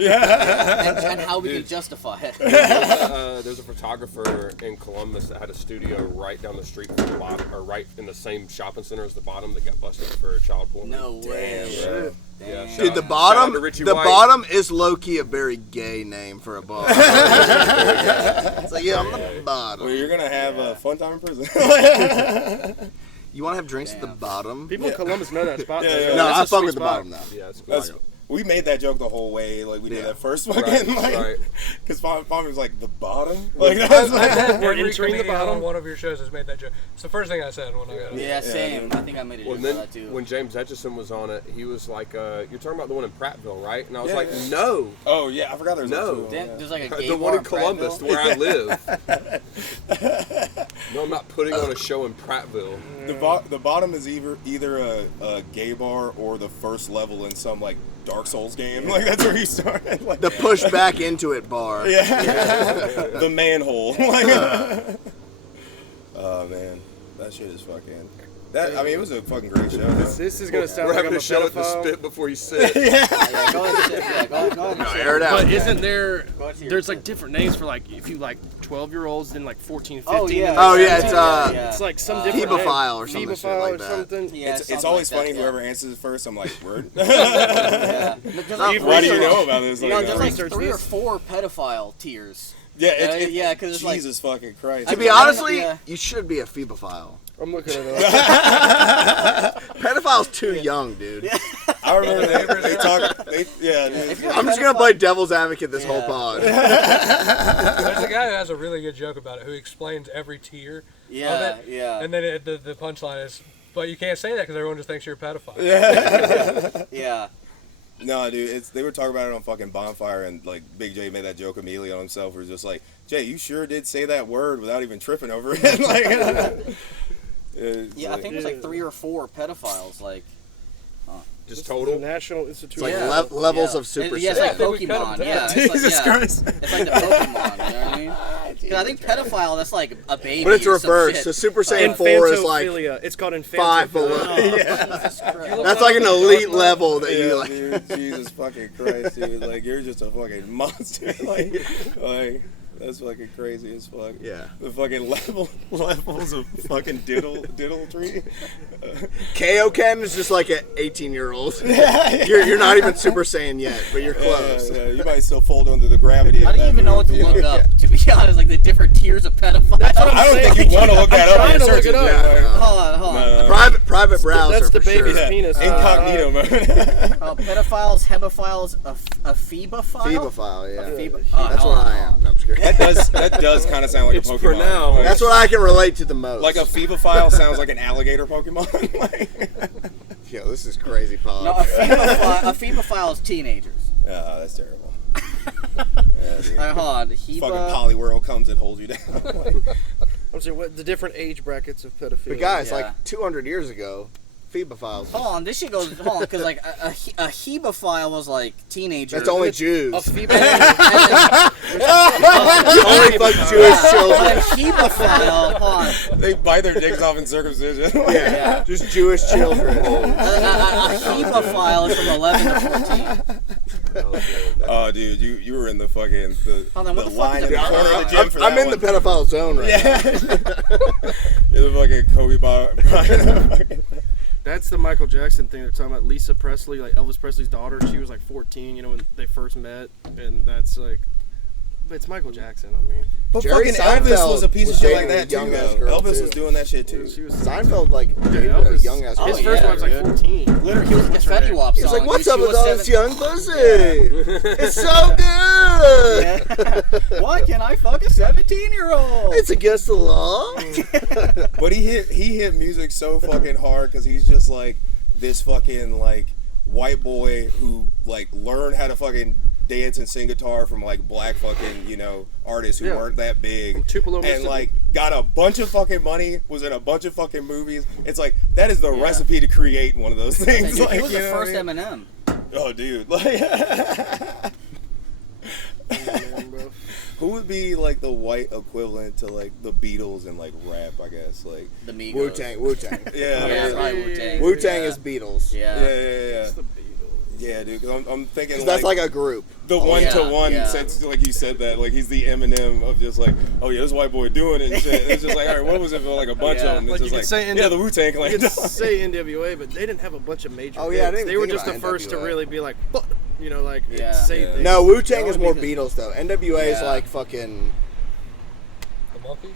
And how we can justify it. There's a photographer in Columbus that had a studio right down the street from the bottom, or right in the same shopping center as the bottom, that got busted for child porn. No way. Yeah. Damn. Yeah, shout Dude, out- the shout out bottom, to Richie the White. bottom is low key a very gay name for a bar. It's like, yeah, I'm the Well, bottom. you're gonna have a fun time in prison. You want to have drinks at the Damn. bottom? People in Columbus know that spot. Yeah, though. yeah. No, That's I a fuck sweet with the spot. bottom now. Yeah, it's cool. That's, we made that joke the whole way, like we did that first fucking, Right. because Tommy was like the bottom, like I that's bet We're every entering the comedian on bottom. one of your shows has made that joke. It's the first thing I said when I got it. Yeah, same. I think I made a Well, joke then about that too. when James Etchison was on it, he was like, "You're talking about the one in Prattville, right?" And I was Yeah, like, yeah. "No, Oh yeah, I forgot there was No. that Damn, too. there's like a gay the bar one in Columbus, Prattville. where I live." No, I'm not putting on a show in Prattville. The bottom is either a gay bar or the first level in some like Dark Souls game. Like that's where you started. Like, The push back into it bar. yeah, the manhole. Like, oh man, that shit is fucking. That I mean, it was a fucking great show. This is gonna sound We're like having I'm a to show it to pedophile. spit before you sit. Yeah, go ahead. Yeah, go ahead. No, air it out. But isn't there? Go ahead to your There's set. like different names for like if you like 12-year-olds, then like 14, 15. Oh, yeah. and Oh, then yeah, it's, 17. yeah. It's like some different Phoebophile name. or some shit Phoebophile like or that. something. Yeah, It's something always like funny that, whoever answers it first. I'm like, word. Yeah. Why do you know about this? You know, Like, there's like research 3 or this. 4 pedophile tiers. yeah, yeah, 'cause it's like- Jesus fucking Christ. To be I don't- honestly, yeah. you should be a phoebophile. I'm looking it up. Pedophile's too young, dude. I remember they talk. Yeah, dude. If you're a I'm just gonna pedophile- play devil's advocate this whole Yeah. pod. There's a guy who has a really good joke about it who explains every tier Yeah, of it. yeah. And then the punchline is, but you can't say that because everyone just thinks you're a pedophile. Yeah. No, dude, they were talking about it on fucking Bonfire, and like Big J made that joke immediately on himself. Where it's just like, Jay, you sure did say that word without even tripping over it. Like, Yeah, I think it was like 3 or 4 pedophiles. Like, Just The total. National Institute. It's like Yeah. levels yeah. of super Yeah, it's like I think we cut Pokemon. them Yeah, down. it's like, Jesus yeah. Christ. It's like the Pokemon. You know what I mean? Because I think pedophile, that's like a baby. But it's or some reversed. shit. So Super Saiyan 4 is like Infantophilia. It's called 5 infantophilia. below. Oh, Jesus Christ. That's like an elite level that you Yeah, like. dude, Jesus fucking Christ, dude. Like, you're just a fucking monster. Like that's fucking crazy as fuck. Yeah. The fucking levels of fucking diddletree. Kaioken is just like an 18-year-old. You're not even Super Saiyan yet, but you're close. Yeah, you might still fold under the gravity. I of don't that even know what to move. look up. To be honest, like the different tiers of pedophiles. I don't think you want to look that up. trying in to your look search it up. engine, like, Hold on. Private browser. That's the for baby's sure. penis. Incognito mode. Pedophiles, hebophiles, a phoebophile? Phoebophile, yeah. Phoebo- That's hell what no. I am. No, I'm just kidding. That does kind of sound like It's a Pokemon. for now. Like, That's what I can relate to the most. like a phoebophile sounds like an alligator Pokemon. Like, Yo, this is crazy, Paul. No, a phoebophile is teenagers. that's terrible. Yeah, dude. Hold on. Fucking Heba. Polyworld comes and holds you down. Like, I'm saying what the different age brackets of pedophilia. But guys, Yeah. like 200 years ago, phoebophiles. Hold on, this shit goes. Hold on, because like a hebophile was like teenagers. That's only Jews. a You phoebophile. only fuck Jewish children. A hebophile. Hold on. they bite their dicks off in circumcision. Yeah, just Jewish children. A hebophile is from 11 to 14. Oh, dude, you were in the fucking Hold on, what the the fuck line is in the that? corner of the gym for that I'm in the one. pedophile zone right now. Yeah. You're the fucking Kobe Bryant. That's the Michael Jackson thing they're talking about. Lisa Presley, like Elvis Presley's daughter, she was like 14, you know, when they first met, and that's like, but it's Michael Jackson. I mean, But Jerry fucking Elvis Seinfeld was a piece of was shit like dating a that too. young-ass Though. girl, Elvis too. was doing that shit too. she was Seinfeld like dated a Elvis- young ass. Oh, his first yeah, one was like dude. 14. Literally, he was like a Fetty Wap song. He's like, "What's dude. up She with was all this 7 young pussy? It's so good. Yeah. Why can't I fuck a 17-year-old? It's against the law." But he hit music so fucking hard because he's just like this fucking like white boy who like learned how to fucking dance and sing guitar from like black fucking, you know, artists who Yeah. weren't that big, From Tupelo, and Mississippi. like got a bunch of fucking money, was in a bunch of fucking movies. It's like that is the Yeah. recipe to create one of those things. Dude, Like, he was you the know first what I mean? Eminem. Oh, dude, like who would be like the white equivalent to like the Beatles and like rap? I guess like The Migos. Wu Tang. Yeah, probably Wu-Tang. Wu Tang Yeah. is Beatles. Yeah. yeah. The Beatles. Yeah, dude. 'Cause I'm thinking 'Cause that's like a group. the Oh, one-to-one yeah. sense, like you said that, like he's the Eminem of just like, oh yeah, this white boy doing it and shit. And it's just like, all right, what was it for like a bunch Yeah. of them? It's Like, you just could like, say yeah, the Wu-Tang You Clan. could say NWA, but they didn't have a bunch of major Oh, yeah, I hits. didn't They even were think just the about first to NWA. really be like, fuck, you know, like Yeah. say Yeah. things. No, Wu Tang No, is more because- Beatles though. NWA is Yeah. like fucking. The monkey?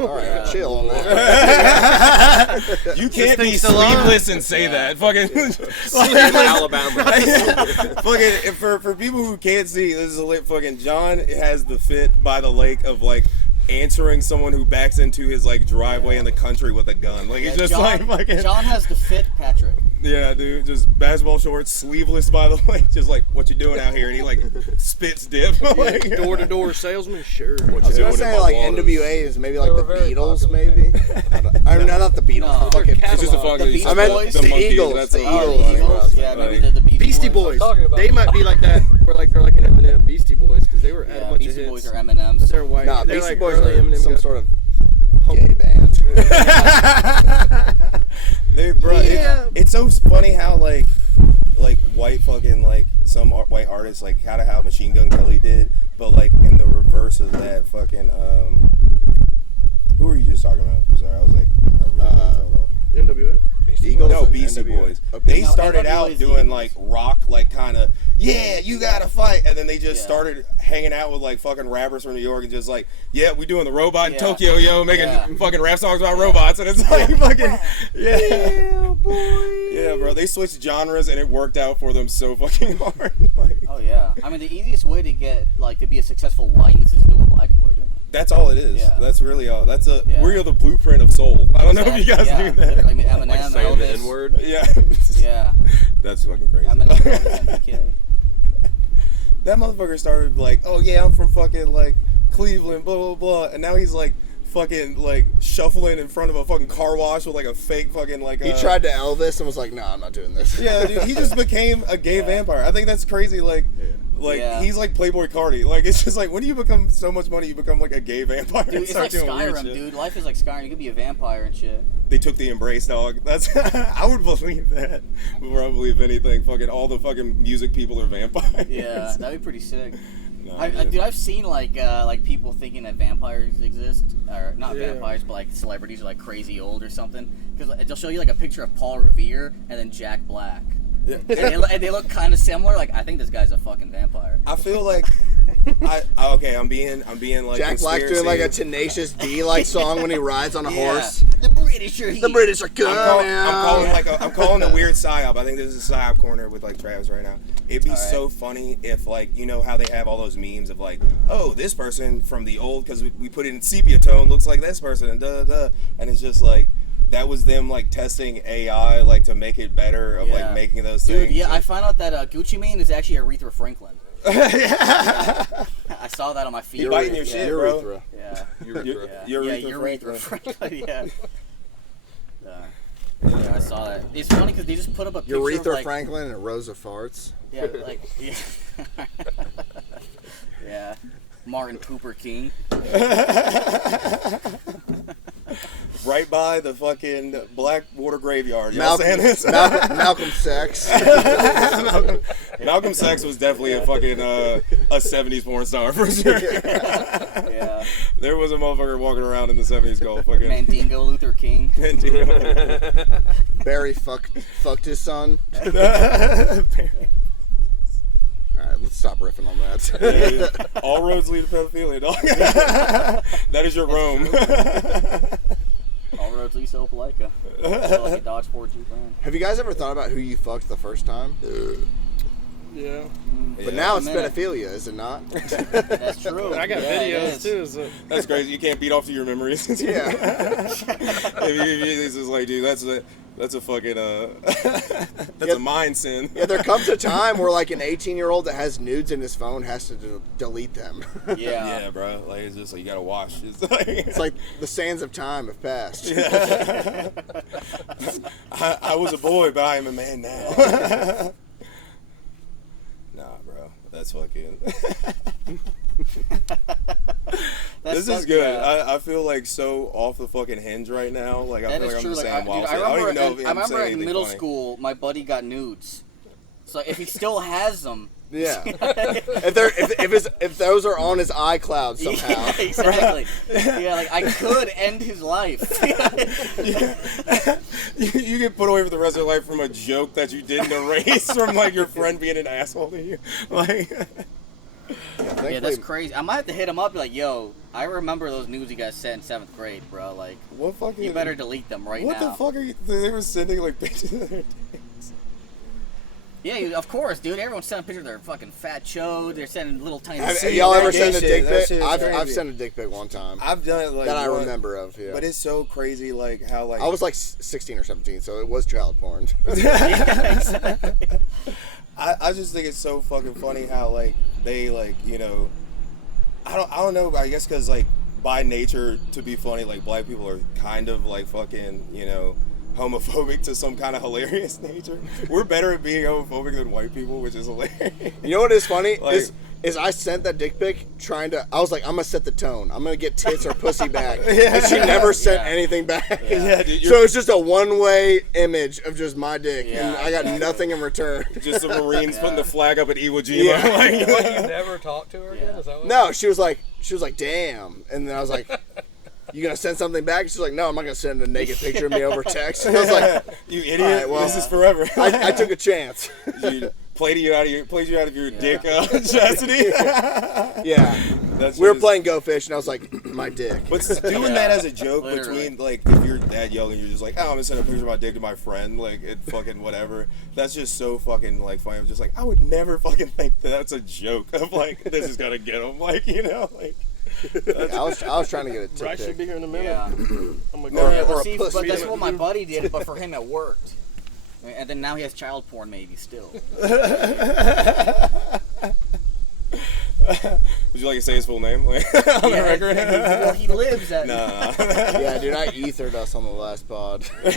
All right, Yeah. chill on that. You can't be thing's still on. sleeveless and say that. Fucking Alabama. fucking for people who can't see, this is a lit fucking John has the fit by the lake of like answering someone who backs into his like driveway in the country with a gun. Like he's just John, like fucking John has the fit Patrick. yeah, dude, just basketball shorts, sleeveless by the lake, just like what you doing out here, and he like spits dip. Like, Door-to-door salesman, sure. I was gonna say like NWA is maybe like the Beatles, maybe. I mean, not the Beatles. No. Fucking. It's just a The fucking. Beastie I meant Boys? the Monkees, Eagles. that's The a- Oh, Eagles. the Eagles. Yeah, maybe they're the Beastie Boys. talking about They might be like that. Where like they're like an Eminem Beastie Boys because they were at a Yeah, bunch Beastie of Boys hits. are M&M's. They're white. Nah, they're Beastie like Boys early are Eminem some guys. sort of gay band. They, bro, Yeah. it's so funny how like white fucking like some white artists like kind of how Machine Gun Kelly did, but like in the reverse of that fucking who were you just talking about? I'm sorry, I was like NWA. Eagles. no and Beastie NWA. Boys. Oh, They No, started NWA out is the doing Eagles. like rock, like kind of yeah, you gotta fight, and then they just Yeah. started hanging out with like fucking rappers from New York and just like yeah, we doing the robot in Yeah. Tokyo, yo, making Yeah. fucking rap songs about robots, and it's like fucking yeah, yeah, bro. They switched genres and it worked out for them so fucking hard. Like, Oh yeah. I mean, the easiest way to get like to be a successful white is just do what black people are doing. that's all it is. Yeah. That's really all. That's a Yeah. we're the blueprint of soul. I don't know if you guys yeah, knew that. literally, I mean, Eminem, Like saying the Elvis. N-word. Yeah, Yeah. that's fucking crazy. Eminem, Elvis, MGK. That motherfucker started like, oh yeah, I'm from fucking like Cleveland, blah blah blah, and now he's like fucking like shuffling in front of a fucking car wash with like a fake fucking like. He tried to Elvis and was like, "No, I'm not doing this." Yeah, dude, he just became a gay vampire. I think that's crazy. Like, Yeah. he's like Playboy Cardi. Like, it's just like when do you become so much money, you become like a gay vampire Dude, and it's start like doing weird Skyrim, shit. dude. Life is like Skyrim. You could be a vampire and shit. They took the embrace, dog. That's I would believe that before I believe anything. Fucking all the fucking music people are vampires. Yeah, that'd be pretty sick. Nah, Dude, I've seen like people thinking that vampires exist, or not Yeah. vampires, but like celebrities are like crazy old or something. Because they'll show you like a picture of Paul Revere and then Jack Black, Yeah. and they look kind of similar. Like I think this guy's a fucking vampire. I feel like I'm being like Jack Black conspiracy. doing like a Tenacious D like song when he rides on a Yeah. horse. The British are here. The British are coming. I'm calling a weird psyop. I think this is a psyop corner with like Travis right now. It'd be All right. so funny if like you know how they have all those memes of like, oh, this person from the old because we put it in sepia tone looks like this person and and it's just like that was them like testing AI like to make it better of Yeah. like making those Dude, things. yeah, I found out that Gucci Mane is actually Aretha Franklin. I saw that on my feed. You biting your yeah. shit, bro. Urethra. Yeah. You're Yeah, Aretha Aretha Franklin. Franklin. Yeah. Yeah, I saw that. It's funny because they just put up a picture of Urethra like, Franklin and Rosa Farts. yeah, like, yeah. Yeah. Martin Cooper King. Right by the fucking Blackwater graveyard. Y'all saying this? Malcolm Sex. Malcolm Sex was definitely a fucking a 70s porn star for sure. Yeah. There was a motherfucker walking around in the 70s called fucking Mandingo Luther King. Mandingo. Barry fucked his son. All right, let's stop riffing on that. All roads lead to pedophilia, dog. That is your Rome. All roads lead to Opelika. Like a Dodge 4G fan. Have you guys ever thought about who you fucked the first time? Yeah. But now it's pedophilia, is it not? That's true. I got videos too. So. That's crazy. You can't beat off to your memories. Yeah. It's just like, dude, that's a fucking that's a mind sin. Yeah, there comes a time where like an 18-year-old that has nudes in his phone has to delete them. Yeah. Bro. Like it's just like you gotta wash. It's like the sands of time have passed. I was a boy, but I am a man now. Nah, bro. That's fucking. This is good. I feel like so off the fucking hinge right now. Like I feel like I'm just saying wild shit. I don't even know if I I'm remember saying in anything middle funny. school, my buddy got nudes. So if he still has them. Yeah. if those are on his iCloud somehow. Yeah, exactly. Yeah, like I could end his life. You get put away for the rest of your life from a joke that you didn't erase from like your friend being an asshole to you. Like. Yeah, that's crazy. I might have to hit him up and be like, yo, I remember those nudes you guys sent in 7th grade, bro. Like, What fucking? you better delete them right What now. the fuck are you? They were sending like pictures of their dicks. Yeah, of course, dude. Everyone's sending pictures of their fucking fat chode. They're sending little tiny. Have seen y'all that ever gay sent a shit. dick That pic? shit is I've crazy. sent a dick pic one time I've done it like that I what? remember of. Yeah. But it's so crazy, like how like I was like 16 or 17, so it was child porn. I just think it's so fucking funny how like they like I don't know, but I guess because like by nature to be funny, like black people are kind of like fucking homophobic to some kind of hilarious nature. We're better at being homophobic than white people, which is hilarious. You know what is funny Like- is I sent that dick pic I was like, I'm gonna set the tone. I'm gonna get tits or pussy back, and she never sent anything back. Yeah, dude, So it's just a one-way image of just my dick, Yeah, and I got nothing in return. just the Marines putting the flag up at Iwo Jima. Yeah. Like, Like you never talked to her again? Is that what? No, she was like, damn, and then I was like, you gonna send something back? She's like, no, I'm not gonna send a naked picture of me over text. And I was like, you idiot! All right, well, this is forever. I took a chance. You played you out of your dick chastity. Yeah, That's we were just- playing Go Fish, and I was like, my dick. But doing that as a joke Literally. between, like, if you're that young and you're just like, oh, I'm gonna send a picture of my dick to my friend, like, it fucking whatever. That's just so fucking, like, funny. I'm just like, I would never fucking think that that's a joke of, like, this is gonna get him, like, like. I was trying to get a tick Bryce should pic. be here in a minute. Yeah. I'm gonna Or- go. or a See, pussy. but that's what my buddy did, but for him it worked. And then now he has child porn maybe still. Would you like to say his full name? Like, on the record? Well, he lives at. Nah. Yeah, dude, I ethered us on the last pod. I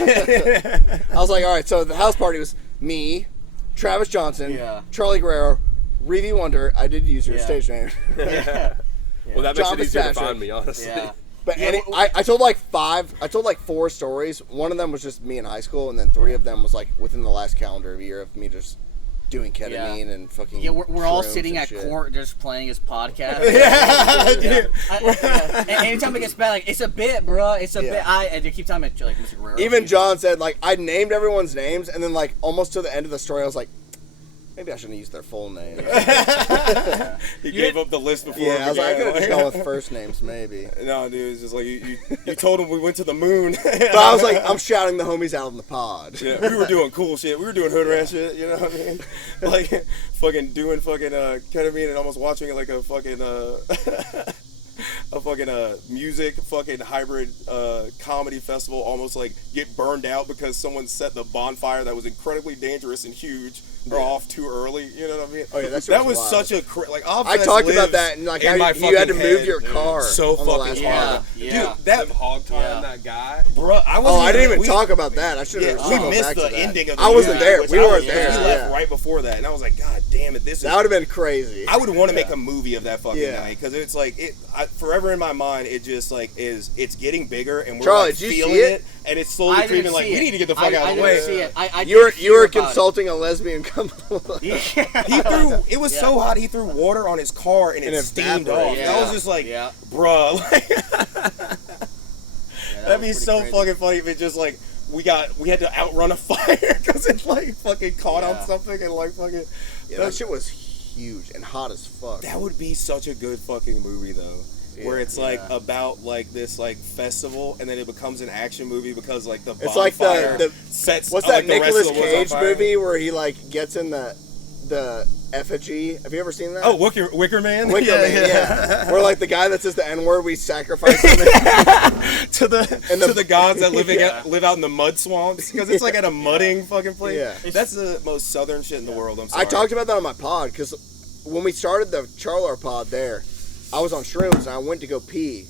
was like, all right, so the house party was me, Travis Johnson, Yeah. Charlie Guerrero, Reevy Wonder. I did use your Yeah. stage name. Well, that makes John it easier to Fitzpatrick. find me, honestly. Yeah. But Yeah, I told like four stories. One of them was just me in high school, and then three of them was like within the last calendar year of me just doing ketamine and fucking. Yeah, we're all shrooms sitting and at shit. court just playing his podcast. dude. And anytime it gets bad, like, it's a bit, bro. It's a bit. And they keep telling me, like, Mr. Guerrero. Even John said like I named everyone's names, and then like almost to the end of the story, I was like, maybe I shouldn't use their full name. He gave up the list before. Yeah, I was like, I could have just began. gone with first names maybe. No, dude, it's just like you told him we went to the moon. But I was like, I'm shouting the homies out in the pod. Yeah, we were doing cool shit. We were doing hood rat shit. You know what I mean? Like fucking doing fucking ketamine and almost watching like a fucking a fucking music fucking hybrid comedy festival almost like get burned out because someone set the bonfire that was incredibly dangerous and huge off too early. You know what I mean? Oh, yeah, that shit that was was wild. such a like. Off I Fest talked about lives that and like in how my you had to fucking move head, your dude. car so on the fucking last Yeah. pod. Yeah. Dude, that Them hog tying Yeah. that guy. bruh, I didn't even talk about that. I should have. Yeah, we missed the ending of the I wasn't movie, there. which We I weren't was- there. We Yeah. left right before that, and I was like, God damn it, this That is. would have been crazy. I would want to make a movie of that fucking Yeah. night because it's like forever in my mind. It just like it's getting bigger and we're Charlie, like, did you feeling see it? it? And it's slowly I didn't creeping. Like see we it. need to get the fuck out I of the way. didn't see it. I You were did hear about it. consulting a lesbian couple. Yeah. He threw. It was so hot. He threw water on his car and it And it steamed evaporated. off. Yeah. I was just like, Yeah. bruh. Like, Yeah, that that'd was be pretty so crazy. fucking funny if it just like we had to outrun a fire because it like fucking caught on Yeah. something and like fucking. Yeah, that shit was huge and hot as fuck. That would be such a good fucking movie though. Where it's like Yeah. about like this like festival and then it becomes an action movie because like the It's like bonfire the sets what's like, that the rest of Nicolas the woods on Cage fire. movie where he like gets in the effigy? Have you ever seen that? Oh, Wicker Man. Wicker Man, yeah. Where like the guy that says the N word, we sacrifice him. to the gods that live out in the mud swamps because it's like at a mudding fucking place. Yeah. That's the most southern shit in the world. I'm sorry. I talked about that on my pod because when we started the CHARLAR pod there, I was on shrooms and I went to go pee,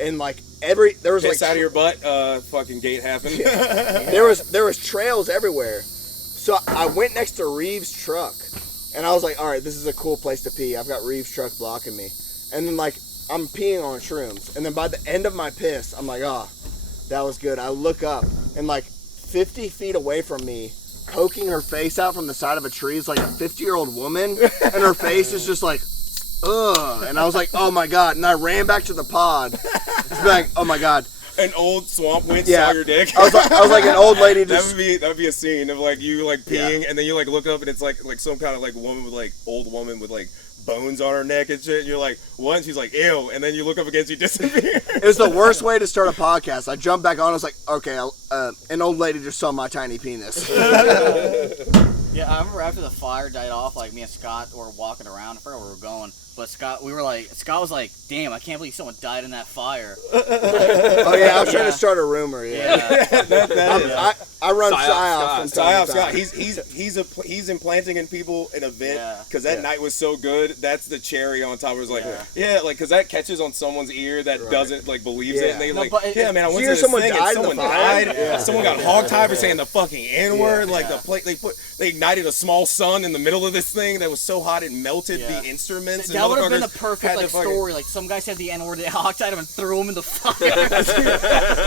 and like there was Piss like out of your butt. Fucking gate happened. there was trails everywhere. So I went next to Reeves' truck, and I was like, all right, this is a cool place to pee. I've got Reeves' truck blocking me, and then like I'm peeing on shrooms, and then by the end of my piss, I'm like, oh, that was good. I look up, and like 50 feet away from me, poking her face out from the side of a tree is like a 50-year-old woman, and her face is just like, ugh. And I was like, oh my god. And I ran back to the pod, just like, oh my god. An old swamp wind Yeah. saw your dick. I was like an old lady That just. would be a scene of like you like peeing and then you like look up and it's like some kind of like woman with like old woman with like bones on her neck and shit and you're like what? And she's like ew and then you look up against you disappear. It was the worst way to start a podcast. I jumped back on. I was like, okay, an old lady just saw my tiny penis. Yeah, I remember after the fire died off, like me and Scott were walking around. I forgot where we were going, but Scott was like, "Damn, I can't believe someone died in that fire." Oh yeah, I was trying to start a rumor. Yeah, I run PSYOP from time PSYOP to Scott, time. he's implanting in people an event Yeah. because that night was so good. That's the cherry on top. It was like like because that catches on someone's ear that doesn't like believes it. And they No, like but man, I went hear to this someone thing died and in the someone fire? died. Yeah. Someone got hogtied for saying the fucking N word. Like the plate they ignited a small sun in the middle of this thing that was so hot it melted Yeah. the instruments. That would have been the motherfuckers perfect had like to fucking- story. Like some guy said the N word, they hogtied him and threw him in the fire.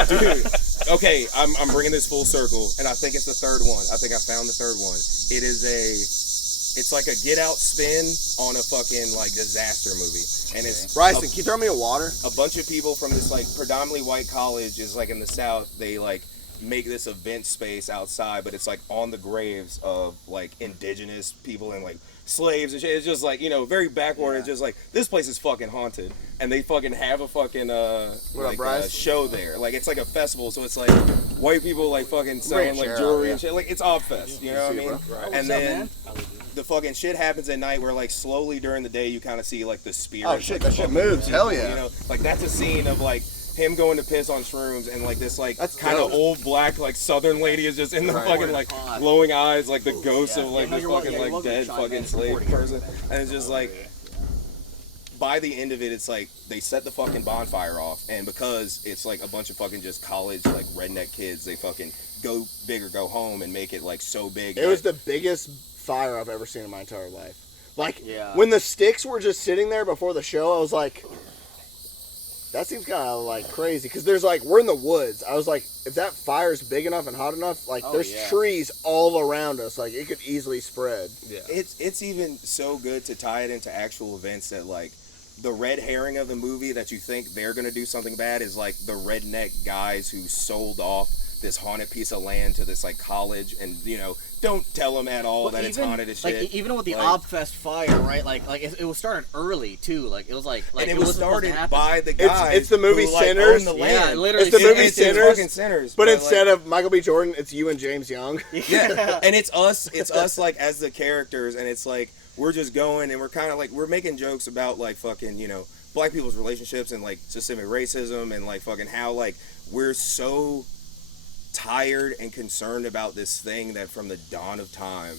Dude, okay, I'm bringing this full circle, and I think it's the third one. I think I found the third one. It's like a get out spin on a fucking like disaster movie, and it's Bryson, can you throw me a water? a bunch of people from this like predominantly white college is like in the South. They like make this event space outside, but it's like on the graves of like indigenous people and like slaves and shit. It's just like, you know, very backward. It's just like this place is fucking haunted, and they fucking have a fucking Bryce? show there. Like it's like a festival, so it's like white people like fucking selling like Cheryl, jewelry yeah. and shit. Like it's all fest, you know what I mean? What's And up, then man? the fucking shit happens at night where like slowly during the day you kind of see like the spirit. Oh, shit, that shit moves. Hell yeah. You know, like that's a scene of like him going to piss on shrooms and like this like That's kind of dope. old black like southern lady is just in the Right. fucking like glowing eyes like the ghost Yeah. of like Yeah, no, this you're wel- fucking yeah, you're like welcome to dead chime fucking in. slave Recording. person and it's just like by the end of it it's like they set the fucking bonfire off and because it's like a bunch of fucking just college like redneck kids they fucking go big or go home and make it like so big It was the biggest fire I've ever seen in my entire life. Like, Yeah. when the sticks were just sitting there before the show, I was like, that seems kind of like crazy. Because there's like, we're in the woods. I was like, if that fire's big enough and hot enough, like, Oh, there's yeah. trees all around us. Like, it could easily spread. Yeah. it's even so good to tie it into actual events that like the red herring of the movie that you think they're gonna do something bad is like the redneck guys who sold off this haunted piece of land to this like college and you know don't tell them at all Well, that it's even- haunted as like, shit. even with the Like- Obfest fire, right? Like it was started early too. Like it was like and it wasn't was supposed to started happen. by the guys. it's the movie who, like, Sinners. own the Yeah, land. literally. It's the movie It's Sinners, fucking Sinners. But like, instead of Michael B. Jordan, it's you and James Young. yeah, and it's us like as the characters, and it's like we're just going and we're kind of like we're making jokes about like fucking you know black people's relationships and like systemic racism and like fucking how like we're so tired and concerned about this thing that from the dawn of time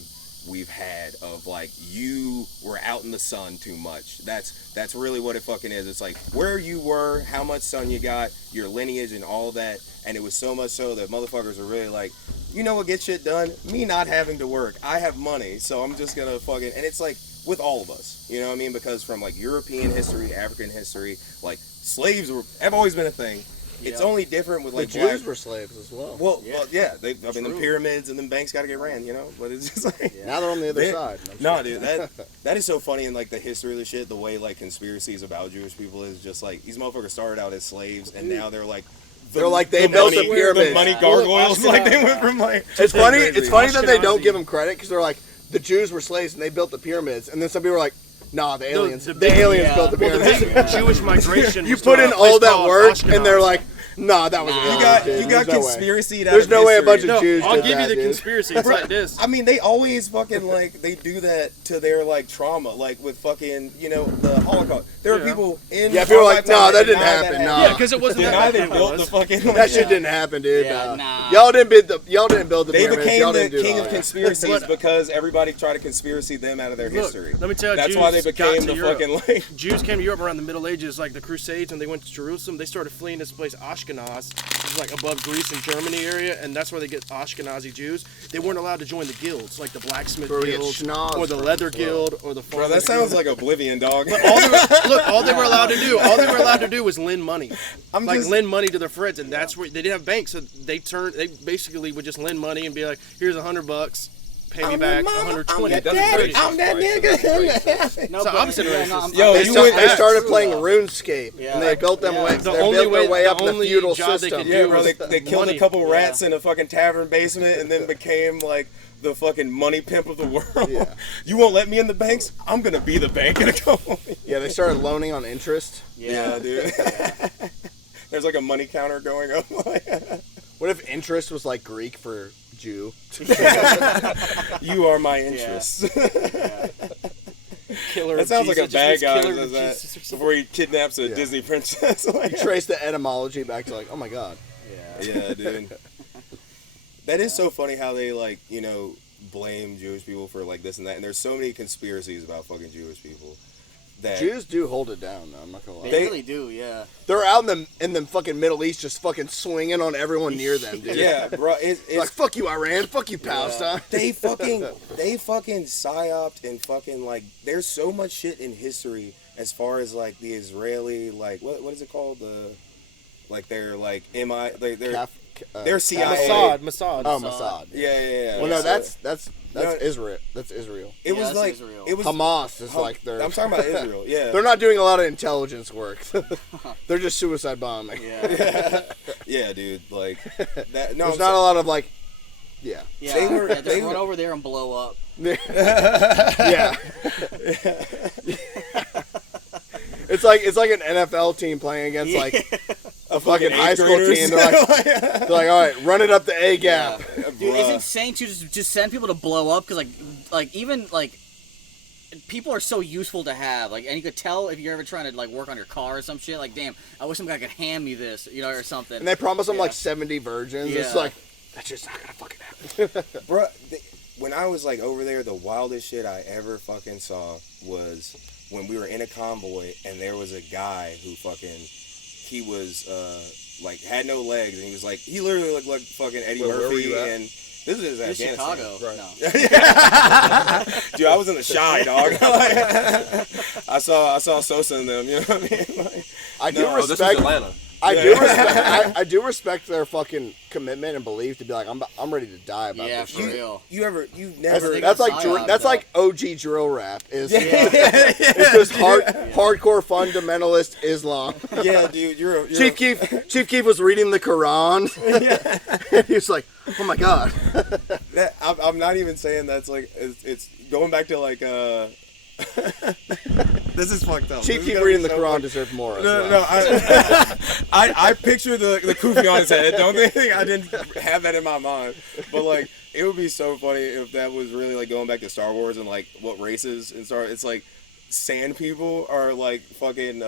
we've had of like you were out in the sun too much. That's really what it fucking is. It's like where you were, how much sun you got, your lineage and all that. And it was so much so that motherfuckers are really like, you know what gets shit done? Me not having to work. I have money, so I'm just gonna fucking and it's like with all of us. You know what I mean? Because from like European history, African history, like slaves have always been a thing. It's Yeah. only different with The like Jews black were slaves as well. well, yeah. I mean, the pyramids and then banks got to get ran, you know. But it's just like, Now they're on the other They- side. no, dude, that is so funny in like the history of the shit. The way like conspiracies about Jewish people is just like these motherfuckers started out as slaves and now they're like They're like they built the pyramid. The money gargoyles. Like they went from like. It's funny. It's funny that they don't Ashkenazi. give them credit because they're like the Jews were slaves and they built the pyramids, and then some people were like, "Nah, the aliens. the The big- aliens yeah. built the Well, the pyramids." big Jewish migration. You was put to in a place all that called work, Ashkenaz. and they're like, "Nah, that was Nah. aliens, You got dude. you got There's no way." conspiracy. There's no way a bunch of No, Jews I'll did give that, you the dude. conspiracy. It's like this. I mean, they always fucking like they do that to their like trauma, like with fucking the Holocaust. There are Yeah. people in. Yeah, people are our like, lifetime "Nah, that didn't deny happen, nah." Yeah, because it wasn't Deny that they bad. built the fucking. That shit didn't happen, dude. Yeah, nah. Y'all didn't build the They pyramids. became Y'all the didn't do king all of that. conspiracies But- because everybody tried to conspiracy them out of their Look, history. let me tell you, That's Jews why they got became to the Europe. fucking like. Jews came to Europe around the Middle Ages, like the Crusades, and they went to Jerusalem. They started fleeing this place, Ashkenaz, which is like above Greece and Germany area, and that's where they get Ashkenazi Jews. They weren't allowed to join the guilds, like the blacksmith Where we get guild, schnoz or the from leather as well. guild, or the Bro, farmers that sounds guild. like Oblivion, dog. All they were allowed to do was lend money. I'm Like just- lend money to their friends, and that's where they didn't have banks, so they basically would just lend money and be like, "Here's $100, pay me back 120." It doesn't break I'm that It doesn't break sense. No, It's the but- opposite of yeah, racist. no, I'm- Yo, They, you start- went- they started true, playing though. RuneScape, Yeah. and they built them Yeah. way. The They only built their way- way the up in the only feudal job they system. could do Yeah, bro, was they killed money. a couple rats in a fucking tavern basement and then became like the fucking money pimp of the world. Yeah. You won't let me in the banks? I'm gonna be the bank in a couple. Yeah, they started loaning on interest. Yeah, dude. There's like a money counter going up. What if interest was like Greek for Jew? You are my interest. Killer That of sounds like a Jesus, bad just guy killer who of does that Jesus or something. before he kidnaps a Yeah. Disney princess. You trace the etymology back to like, oh my god. Yeah, dude. That is so funny how they like, blame Jewish people for like this and that. And there's so many conspiracies about fucking Jewish people that Jews do hold it down, though. I'm not gonna lie. They really do, yeah. They're out in the fucking Middle East, just fucking swinging on everyone near them, dude. yeah, bro, it's Like fuck you, Iran. Fuck you, Palestine. they fucking psyoped and fucking like there's so much shit in history as far as like the Israeli like what is it called they're like they're CIA. Mossad. Oh, Mossad. Yeah. Well, no, So that's No. Israel. That's Israel. it Yeah, was that's like Israel. it was Hamas is like their. I'm talking about Israel. Yeah. They're not doing a lot of intelligence work. They're just suicide bombing. Yeah. Yeah, dude. Like that. No, There's not a lot of like. Yeah. Yeah, They were- just they run were- over there and blow up. Yeah. It's like an NFL team playing against like a fucking high school team. They're like, all right, run it up the A gap. Dude, it's Bruh. insane to just send people to blow up because like even like people are so useful to have. Like, and you could tell if you're ever trying to like work on your car or some shit. Like, damn, I wish some guy could hand me this, or something. And they promise them Yeah. like 70 virgins. It's Yeah. like that's just not gonna fucking happen. Bruh, when I was like over there, the wildest shit I ever fucking saw was when we were in a convoy and there was a guy who he was like had no legs and he literally looked like fucking Eddie Where were Murphy you at? and this is It's Afghanistan. Chicago. Right. No. Dude, I was in the shy, dog. I saw Sosa in them, you know what I mean? Like, I do No, Oh, this was respect. Atlanta. I do respect their fucking commitment and belief to be like I'm ready to die about Yeah, this for shit. real. you've never They That's got like psyop, that's though. like OG drill rap. It's just hardcore fundamentalist Islam. yeah, dude, you're Chief Keef was reading the Quran. And he was like, "Oh my god." that, I'm not even saying that's like it's going back to like this is fucked up. Chief This is Keef gonna reading be the so Quran fucked- deserved more. As No, well. no, I picture the kufi on his head. Don't think I didn't have that in my mind. But like, it would be so funny if that was really like going back to Star Wars and like what races and Star. It's like sand people are like fucking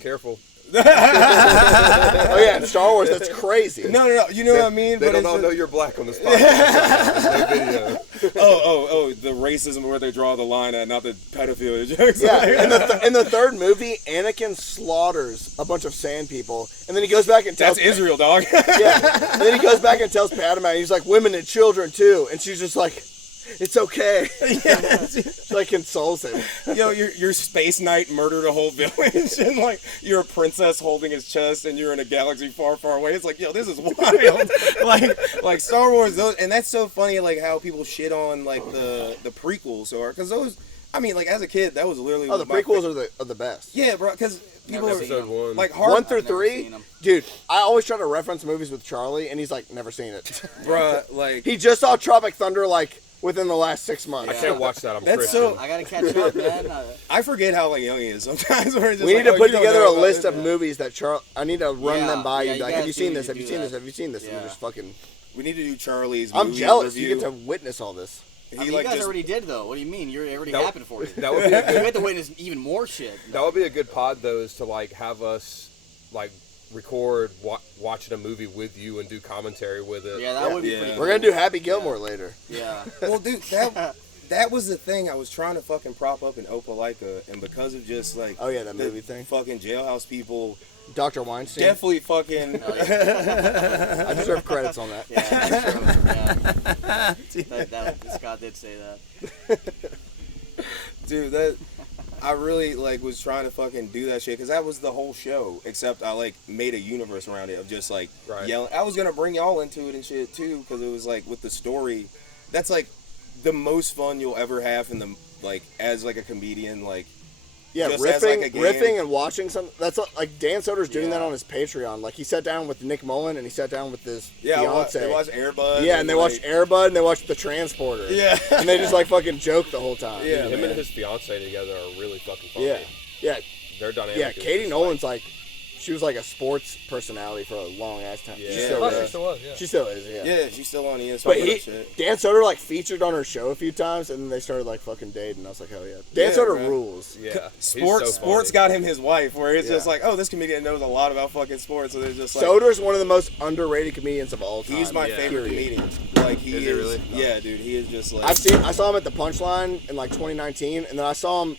Careful. Oh yeah, in Star Wars, that's crazy. No, you know what I mean. They But don't it's all just- know you're black on this podcast. There's no video. Oh, the racism where they draw the line at, not the pedophilia jokes. Yeah, in the third movie, Anakin slaughters a bunch of sand people, and then he goes back and tells That's Israel, dog. Yeah, and then he goes back and tells Padme, and he's like, women and children too, and she's just like, it's okay. She like consoles him. Yo, your space knight murdered a whole village, and like you're a princess holding his chest, and you're in a galaxy far, far away. It's like, yo, this is wild. like Star Wars, and that's so funny. Like how people shit on like the prequels, or because I mean, like as a kid, that was literally. Oh, the my prequels are the best. Yeah, bro, because people Never are seen Episode them. 1. like hard. 1 through I've never 3, seen 'em. dude. I always try to reference movies with Charlie, and he's like, never seen it. Bro, like He just saw Tropic Thunder like within the last 6 months. I can't watch that. I'm That's Christian. so- I gotta catch up, man. I forget how like young he is sometimes. Where it's just We like, need to oh, put you don't together know a about list this. of movies that I need to run Yeah, them by yeah, you. you Like, guys have you seen do this? need Have to you do seen this? that. Have you seen this? And Yeah. you just fucking. We need to do Charlie's. I'm movie jealous. Review. You get to witness all this. He I mean, like you guys just, already did though. What do you mean? It already That- happened for you. That would be a You good. had to witness even more shit. That would be a good pod though, is to like have us like record watching a movie with you and do commentary with it. Yeah, that would be Yeah. pretty. We're gonna do Happy Gilmore later. Yeah. well, dude, that was the thing I was trying to fucking prop up in Opelika, and because of just like Oh, yeah, that the movie thing. fucking jailhouse people, Dr. Weinstein. definitely fucking. Hell yeah. I deserve credits on that. Yeah. Scott did say that. Dude, that I really like was trying to fucking do that shit because that was the whole show. Except I like made a universe around it of just like Right. yelling. I was gonna bring y'all into it and shit too because it was like with the story. That's like the most fun you'll ever have in the like as like a comedian like. Yeah, Just as, like, a game. riffing and watching some. That's like Dan Soder's doing Yeah. that on his Patreon. Like he sat down with Nick Mullen and he sat down with his Yeah, fiance. they watched Airbud. Yeah, and they watched Airbud and they watched The Transporter. Yeah. and they just like fucking joke the whole time. Yeah, Him man. and his fiance together are really fucking funny. yeah, yeah, Their dynamic. yeah. is Katie just, Nolan's like, she was like a sports personality for a long ass time. Yeah. She Yeah. still I thought she is. still was, yeah. She still is. Yeah. Yeah, she's still on ESPN. But and shit. Dan Soder like featured on her show a few times, and then they started like fucking dating. I was like, hell yeah. Dan Yeah, Soder man. rules. Yeah. Sports funny. got him his wife, where it's just Yeah. like, oh, this comedian knows a lot about fucking sports, so they're just like, Soder's one of the most underrated comedians of all time. he's my Yeah. favorite Period. comedian. Like he Is is, he really? yeah, dude, he is just like. I saw him at the Punchline in like 2019, and then I saw him.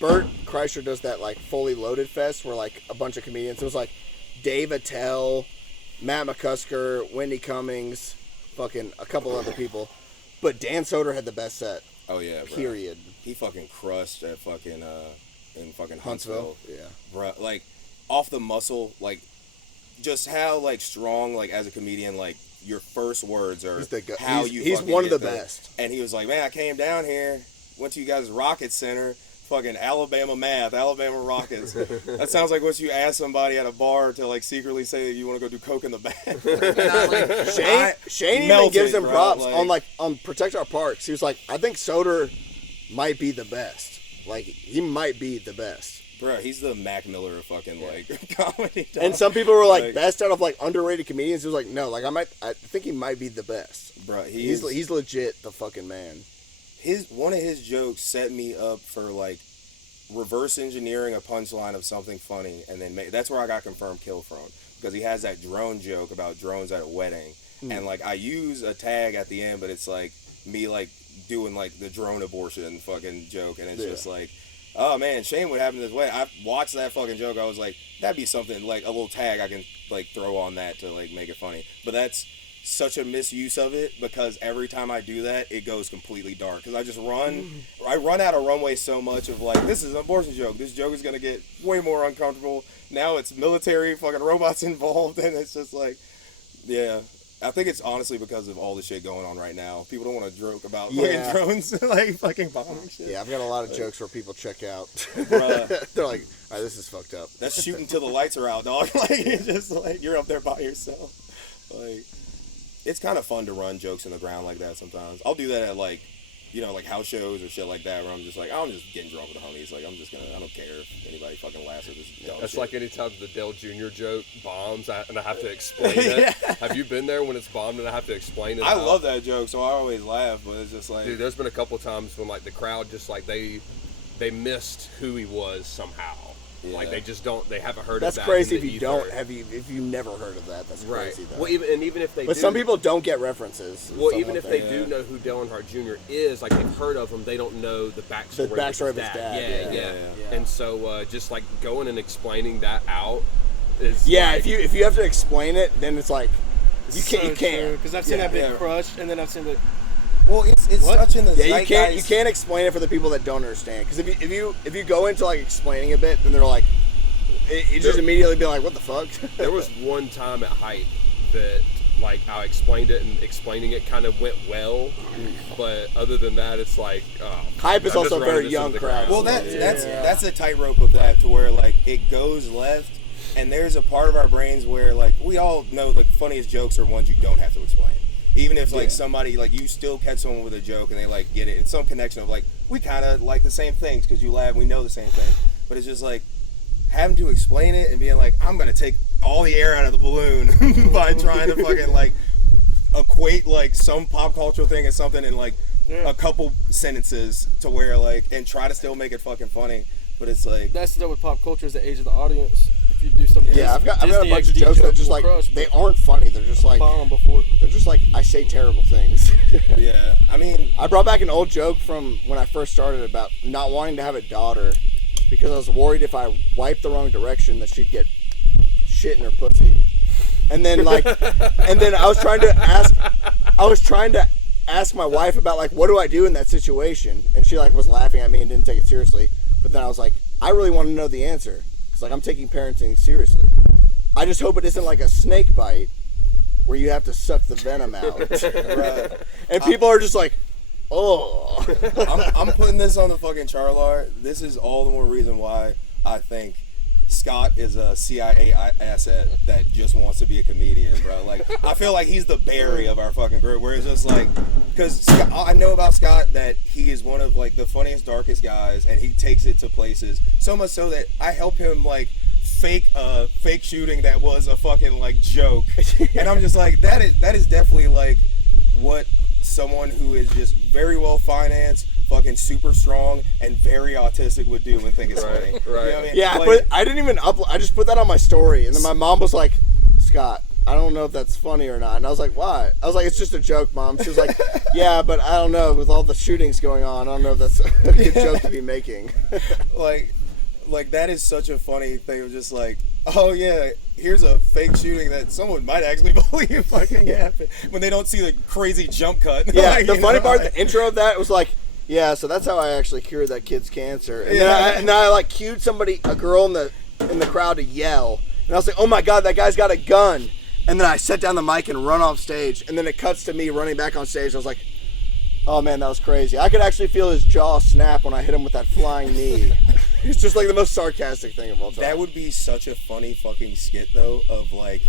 Bert Kreischer does that like Fully Loaded Fest where like a bunch of comedians. It was like Dave Attell, Matt McCusker, Wendy Cummings, fucking a couple other people, but Dan Soder had the best set. Oh yeah, bro. Period. He fucking crushed at fucking in fucking Huntsville. Huntsville, Yeah. bro. Like off the muscle, like just how like strong, like as a comedian, like your first words are He's the guy. how he's, you. He's fucking one of get the there. best. And he was like, man, I came down here, went to you guys' Rocket Center. Fucking Alabama math, Alabama Rockets. That sounds like what you ask somebody at a bar to like secretly say that you want to go do coke in the bath. Shane even melted, gives him bro, props like- on Protect Our Parks. He was like, I think Soder might be the best. Like he might be the best. Bro, he's the Mac Miller of fucking like comedy. Dog. And some people were like, Like- best out of like underrated comedians. He was like, no, like I think he might be the best. bro, He's legit the fucking man. one of his jokes set me up for like reverse engineering a punchline of something funny, and then that's where I got confirmed kill from because he has that drone joke about drones at a wedding, and like I use a tag at the end, but it's like me like doing like the drone abortion fucking joke, and it's just like, oh man, Shane would happen this way. I watched that fucking joke. I was like, that'd be something like a little tag I can like throw on that to like make it funny, but that's such a misuse of it because every time I do that, it goes completely dark. Because I just I run out of runway so much of like, this is an abortion joke. This joke is gonna get way more uncomfortable. Now it's military fucking robots involved, and it's just like, yeah. I think it's honestly because of all the shit going on right now. People don't want to joke about Yeah. fucking drones like fucking bombing shit. Yeah, I've got a lot of jokes where people check out. Bruh. They're like, all right, this is fucked up. That's shooting till the lights are out, dog. Like it's just like you're up there by yourself. Like it's kind of fun to run jokes in the ground like that sometimes. I'll do that at like, you know, like house shows or shit like that where I'm just like, I'm just getting drunk with the homies. Like I don't care if anybody fucking laughs at this dumb That's shit. like anytime the Dale Jr. joke bombs and I have to explain it. Have you been there when it's bombed and I have to explain it? I out? love that joke, so I always laugh, but it's just like, Dude, there's been a couple times when like the crowd just like they missed who he was somehow. Like Yeah. they haven't heard That's of that. crazy in if the you don't ether. if you never heard of that. That's Right. crazy though. Well, even if they But do, some people don't get references. Well, Some even of if they them. do know who Dale Earnhardt Jr. is, like they've heard of him, they don't know the backstory. backstory of his dad, Yeah, yeah. Yeah. And so just like going and explaining that out is Yeah, like, if you have to explain it, then it's like you can't. Because I've seen Yeah, that bit yeah. crushed, and then I've seen the well, it's What? such in the Yeah, you zeitgeist. can't explain it for the people that don't understand. Because if you go into like explaining a bit, then they're like, you just immediately be like, what the fuck? there was one time at Hype that like I explained it, and explaining it kind of went well. But other than that, it's like hype is I'm also just a very running this young into the crowd. ground. Well, that's a tightrope of that, to where like it goes left, and there's a part of our brains where like we all know the funniest jokes are ones you don't have to explain. Even if like somebody like you still catch someone with a joke and they like get it, it's some connection of like we kind of like the same things because you laugh, we know the same thing. But it's just like having to explain it and being like, I'm gonna take all the air out of the balloon by trying to fucking like equate like some pop cultural thing as something in like a couple sentences to where like and try to still make it fucking funny. But it's like That's the deal with pop culture, is the age of the audience. If you do something, Yeah, I've got a Disney bunch of XD jokes that just will like crush, they but aren't funny. They're just like bomb before. they're just like I say terrible things. yeah, I mean I brought back an old joke from when I first started about not wanting to have a daughter because I was worried if I wiped the wrong direction that she'd get shit in her pussy. And then like, and then I was trying to ask my wife about like, what do I do in that situation? And she like was laughing at me and didn't take it seriously. But then I was like, I really want to know the answer because like I'm taking parenting seriously. I just hope it isn't like a snake bite where you have to suck the venom out. right. And people are just like, oh. I'm putting this on the fucking CHARLAR. This is all the more reason why I think Scott is a CIA asset that just wants to be a comedian, bro. Like, I feel like he's the Barry of our fucking group, where it's just like, because I know about Scott that he is one of like the funniest, darkest guys, and he takes it to places so much so that I help him like fake shooting that was a fucking like joke, and I'm just like that is definitely like what someone who is just very well financed, fucking super strong, and very autistic would do and think it's funny. Right. You know what I mean? Yeah, Like, I didn't even upload. I just put that on my story, and then my mom was like, "Scott, I don't know if that's funny or not." And I was like, "Why?" I was like, "It's just a joke, Mom." She was like, "Yeah, but I don't know. With all the shootings going on, I don't know if that's a good joke to be making." like that is such a funny thing of just like, oh yeah, here's a fake shooting that someone might actually believe fucking happened when they don't see the crazy jump cut. Yeah, Like, the you funny know, part, like- the intro of that was like, "Yeah, so that's how I actually cured that kid's cancer." And Yeah. then I like cued a girl in the crowd to yell, and I was like, "Oh my god, that guy's got a gun!" And then I set down the mic and run off stage, and then it cuts to me running back on stage. I was like, "Oh man, that was crazy." I could actually feel his jaw snap when I hit him with that flying knee. It's just like the most sarcastic thing of all time. That would be such a funny fucking skit though, of like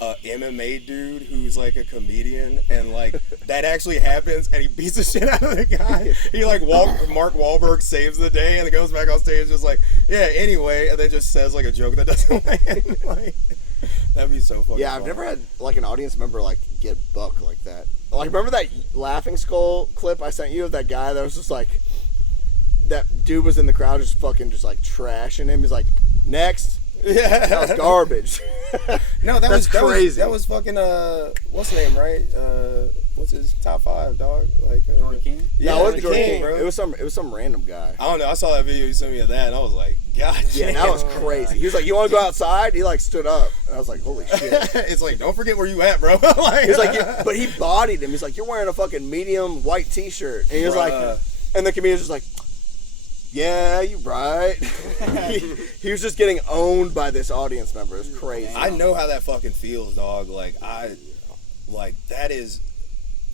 a MMA dude who's like a comedian, and like that actually happens, and he beats the shit out of the guy. He like Mark Wahlberg saves the day, and then goes back on stage just like, yeah, anyway, and then just says like a joke that doesn't land. Like, that'd be so fucking. Yeah, I've funny. never had like an audience member like get bucked like that. Like, remember that laughing skull clip I sent you of that guy that was just like, that dude was in the crowd just fucking just like trashing him. He's like, "Next." Yeah, That was garbage. No, that was crazy. That was fucking what's his name, right? What's his top 5, dog? Like Jordan King? Yeah, No, it wasn't Jordan King, King. bro. It was some random guy. I don't know. I saw that video you sent me of that, and I was like, God Yeah, damn. that was crazy. He was like, "You want to go outside?" He like stood up, and I was like, "Holy shit!" It's like, don't forget where you at, bro. Like, He's like, but he bodied him. He's like, "You're wearing a fucking medium white T-shirt," and he was like, Bruh. and the comedian's just like, "Yeah, you right." he was just getting owned by this audience member. It was crazy. I know how that fucking feels, dog. Like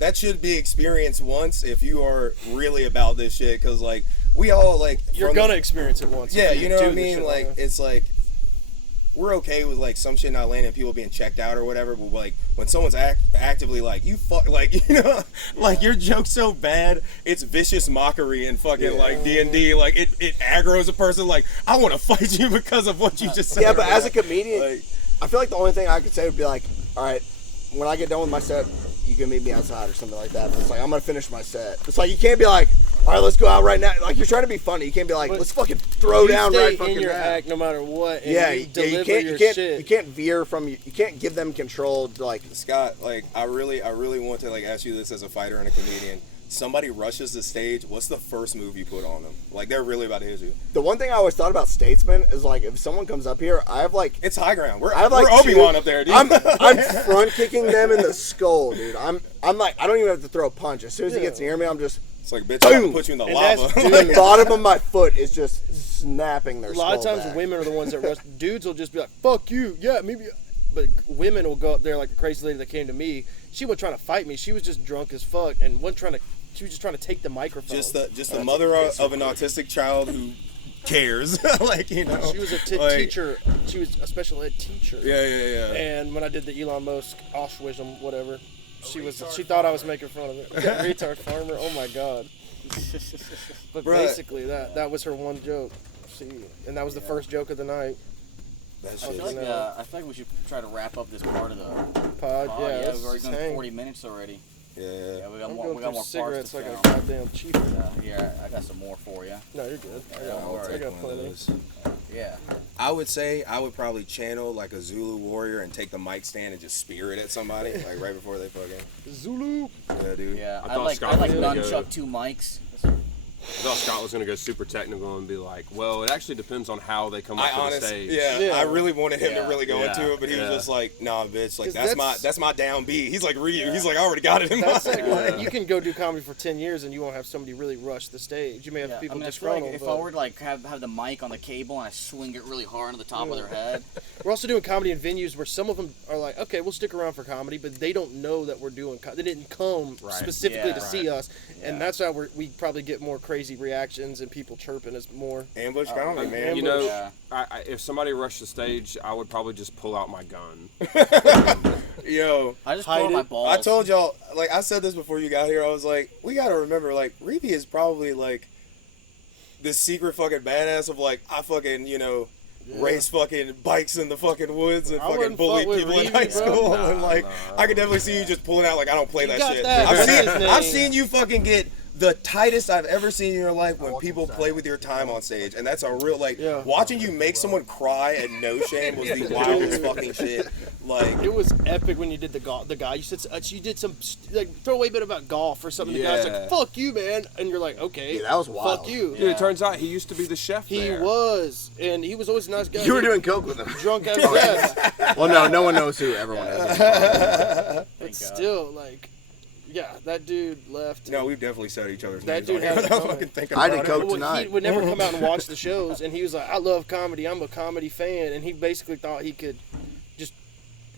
that should be experienced once if you are really about this shit, because like we all like You're from gonna experience it once. yeah, if you know what I do this mean. shit Like long it's like we're okay with like some shit not landing, people being checked out or whatever, but like when someone's actively like you fuck, like, you know, like your joke's so bad it's vicious mockery and fucking like D&D, like it aggroes a person, like I want to fight you because of what you just said. Yeah, but as a bro. comedian, Like, I feel like the only thing I could say would be like, "All right, when I get done with my set, you can meet me outside," or something like that. But it's like, I'm gonna finish my set. It's like, you can't be like, "All right, let's go out right now." Like, you're trying to be funny. You can't be like, But "Let's fucking throw you down stay right fucking in your now." act no matter what. And Yeah, you yeah, deliver your shit. you can't veer from you can't give them control to like. Scott, like I really want to like ask you this as a fighter and a comedian. Somebody rushes the stage, what's the first move you put on them? Like they're really about to hit you. The one thing I always thought about Statesman is like, if someone comes up here, I have like, It's high ground. We're I have like Obi-Wan two- up there, dude. I'm front kicking them in the skull, dude. I'm like, I don't even have to throw a punch. As soon as he gets near me, I'm just It's like, bitch, I'm Boom. gonna put you in the And lava. that's- dude, the bottom of my foot is just snapping their A skull lot of times back. women are the ones that rush. Dudes will just be like, "Fuck you, yeah, maybe." But women will go up there, like the crazy lady that came to me. She wasn't trying to fight me. She was just drunk as fuck and wasn't trying to. She was just trying to take the microphone. Just the mother of an autistic child who cares. Like, you know. She was a teacher. She was a special ed teacher. Yeah. And when I did the Elon Musk Auschwitz, whatever, she thought I was making fun of it. Retard farmer. Oh my god. But Bruh. basically, that was her one joke. And that was the first joke of the night. That I shit. feel like we should try to wrap up this part of the Pod. Yeah, yeah, let's we've already just done hang. 40 minutes already. Yeah. Yeah, we got I'm more. going We got through more cigarettes parts like to a film. goddamn cheaper. Yeah, I got some more for you. No, you're good. I I'll got One of plenty. those. Yeah. I would say I would probably channel like a Zulu warrior and take the mic stand and just spear it at somebody like right before they fucking. Zulu. Yeah, dude. Yeah, I I thought like Scott was gonna nunchuck go. 2 mics. I thought Scott was gonna go super technical and be like, "Well, it actually depends on how they come up I to the honestly, stage." Yeah. I really wanted him to Yeah. really go Yeah. into it, but he was Yeah. just like, "Nah, bitch, like 'Cause that's my down B." He's like, Ryu. He's like, "I already got it in That's mind." like, you can go do comedy for 10 years and you won't have somebody really rush the stage. You may have Yeah, people I feel like disgruntled. if but I were to like have the mic on the cable and I swing it really hard on the top of their head. We're also doing comedy in venues where some of them are like, okay, we'll stick around for comedy, but they don't know that we're doing they didn't come specifically Yeah. to see us. And Yeah. that's how we probably get more crazy reactions and people chirping us more. Ambush comedy, man. You know, Yeah. if somebody rushed the stage, I would probably just pull out my gun. Yo, I just Hide pull out my it. balls. I told y'all, like I said this before you got here. I was like, we gotta remember, like Reevy is probably like this secret fucking badass of like I fucking race fucking bikes in the fucking woods and I fucking wouldn't bully fuck with people in Reevy, high bro. school. Nah, And like I could definitely see you just pulling out like I don't play that got shit. that. I've What's seen his name? I've seen you fucking get the tightest I've ever seen in your life when watch people him play say. with your time on stage, and that's a real like Yeah. watching you make someone cry at No Shame was the wildest fucking shit. Like It was epic when you did the guy. You said you did some like throwaway bit about golf or something. The guy's Yeah. like, "Fuck you, man," and you're like, "Okay, Yeah, that was wild. Fuck you." Dude, it turns out he used to be the chef He there. was, and he was always a nice guy. You were doing coke with him. drunk as death, Well, no one knows who everyone is. but God. still, like, yeah, that dude left. no, we've definitely said each other's That names dude on here had it without coming. fucking thinking I about did it. coke Well, tonight. he would never come out and watch the shows, and he was like, "I love comedy. I'm a comedy fan," and he basically thought he could just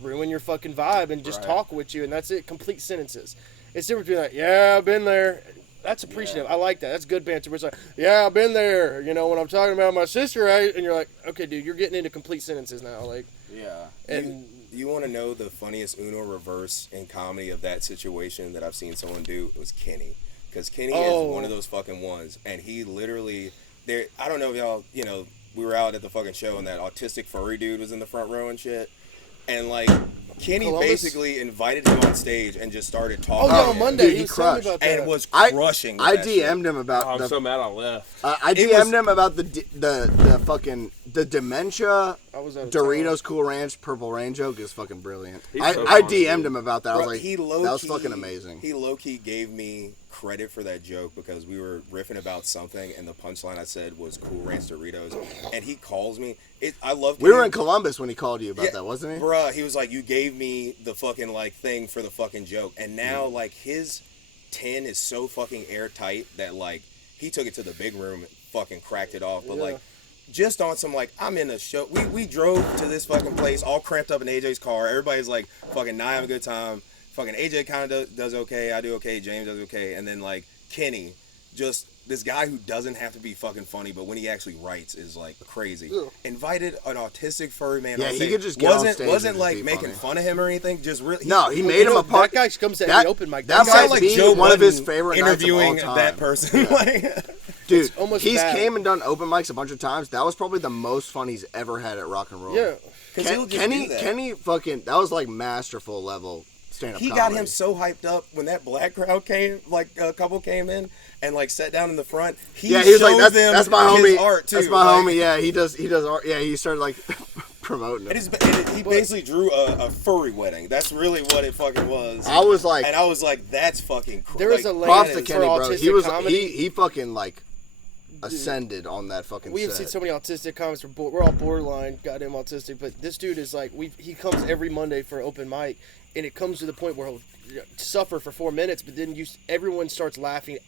ruin your fucking vibe and just talk with you, and that's it. Complete sentences. It's different between like, "Yeah, I've been there." That's appreciative. I like that. That's good banter. But it's like, "Yeah, I've been there." You know, when I'm talking about my sister, right? And you're like, "Okay, dude, you're getting into complete sentences now." Like, Yeah. and You want to know the funniest Uno reverse in comedy of that situation that I've seen someone do? It was Kenny. Because Kenny Oh. is one of those fucking ones. And he literally, I don't know if y'all, we were out at the fucking show and that autistic furry dude was in the front row and shit. And like, Kenny Columbus? basically invited him on stage and just started oh talking. yeah, to on him. Monday Dude, he he was telling me crushed. about that. And was I crushing. with I that DM'd shit. him about Oh, I'm the. so mad I left. I It DM'd was- him about the fucking dementia I was out of Doritos Cool Ranch Purple Rain joke is fucking brilliant. He's I so funny, DM'd dude. him about that. I was Bro, like, he that was fucking amazing. He low-key gave me credit for that joke because we were riffing about something and the punchline I said was Cool Ranch Doritos, and he calls me. I love. We were in Columbus when he called you about Yeah, that, wasn't he? Bruh, he was like, you gave me the fucking like thing for the fucking joke, and now Mm. like his tin is so fucking airtight that like he took it to the big room and fucking cracked it off, but Yeah. like. Just on some like I'm in a show. We drove to this fucking place all cramped up in AJ's car. Everybody's like fucking having a good time. Fucking AJ kind of does okay. I do okay. James does okay. And then like Kenny, just this guy who doesn't have to be fucking funny, but when he actually writes is like crazy. Ugh. Invited an autistic furry man. Yeah, on he stage. could just get on wasn't stage wasn't and like be making funny. fun of him or anything. Just really No, he made him a part. That guy comes at that- the open mic. that guy might sound like be Joe one of his Budden favorite nights of all interviewing time. that person. Like, Dude, almost he's bad. came and done open mics a bunch of times. That was probably the most fun he's ever had at Rock and Roll. Yeah. 'cause he'll just do Kenny, that. Kenny, fucking, that was like masterful level stand-up. He comedy. got him so hyped up when that black crowd came, like a couple came in and like sat down in the front. He Yeah, he was like, showed them "That's my his homie. art too. That's my like, homie. Yeah, he does art. Yeah, he started like promoting it. He basically drew a furry wedding. That's really what it fucking was. I was like, And I was like, that's fucking crazy. There was a lane props to for Kenny, bro. He autistic was comedy. he fucking like ascended on that fucking We have set. seen so many autistic comics. We're all borderline, goddamn autistic. But this dude is like, he comes every Monday for open mic, and it comes to the point where he'll suffer for 4 minutes, but then everyone starts laughing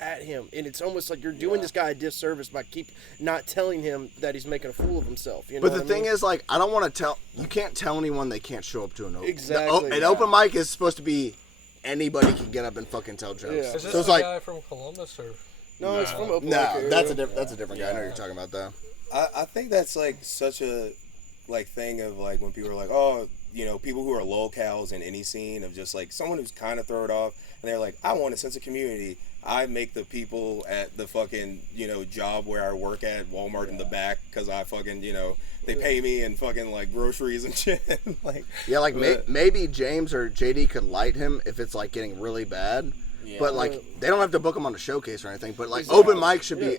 at him, and it's almost like you're doing this guy a disservice by keep not telling him that he's making a fool of himself. You know But the what I thing mean? is, like, I don't want to tell. You can't tell anyone they can't show up to an open. Exactly, An yeah. open mic is supposed to be anybody can get up and fucking tell jokes. Yeah. Is this So the it's like, guy from Columbus or? no, it's from open no, mic that's a area. that's a different guy. I know what you're talking about though. I think that's like such a like thing of like when people are like, oh, you know, people who are locals in any scene of just like someone who's kind of throw it off and they're like, I want a sense of community. I make the people at the fucking, you know, job where I work at Walmart in the back because I fucking, you know, they pay me in fucking like groceries and shit. Like, Yeah, like but- maybe James or JD could light him if it's like getting really bad. Yeah. But like they don't have to book him on a showcase or anything. But like open mic should be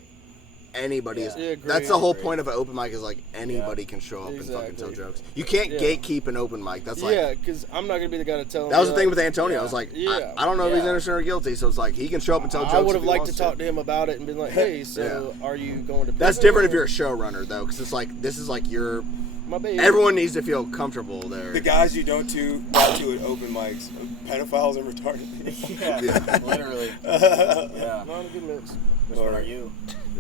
anybody. Yeah, agree. That's the whole point of an open mic is like anybody can show up and fucking tell Exactly. jokes. You can't gatekeep an open mic. That's like Yeah, because I'm not gonna be the guy to tell him. that was the like, thing with Antonio. I was like, Yeah. I don't know if he's Yeah. innocent or guilty. So it's like he can show up and tell jokes. I would if have he liked to wants talk to him about it and been like, hey, so are you going to? That's prison? different if you're a showrunner though, because it's like this is like your. My baby. Everyone needs to feel comfortable there. the guys you don't got to at open mics, pedophiles and retarded people. Yeah, literally. Yeah. Not a good mix. Which one are you?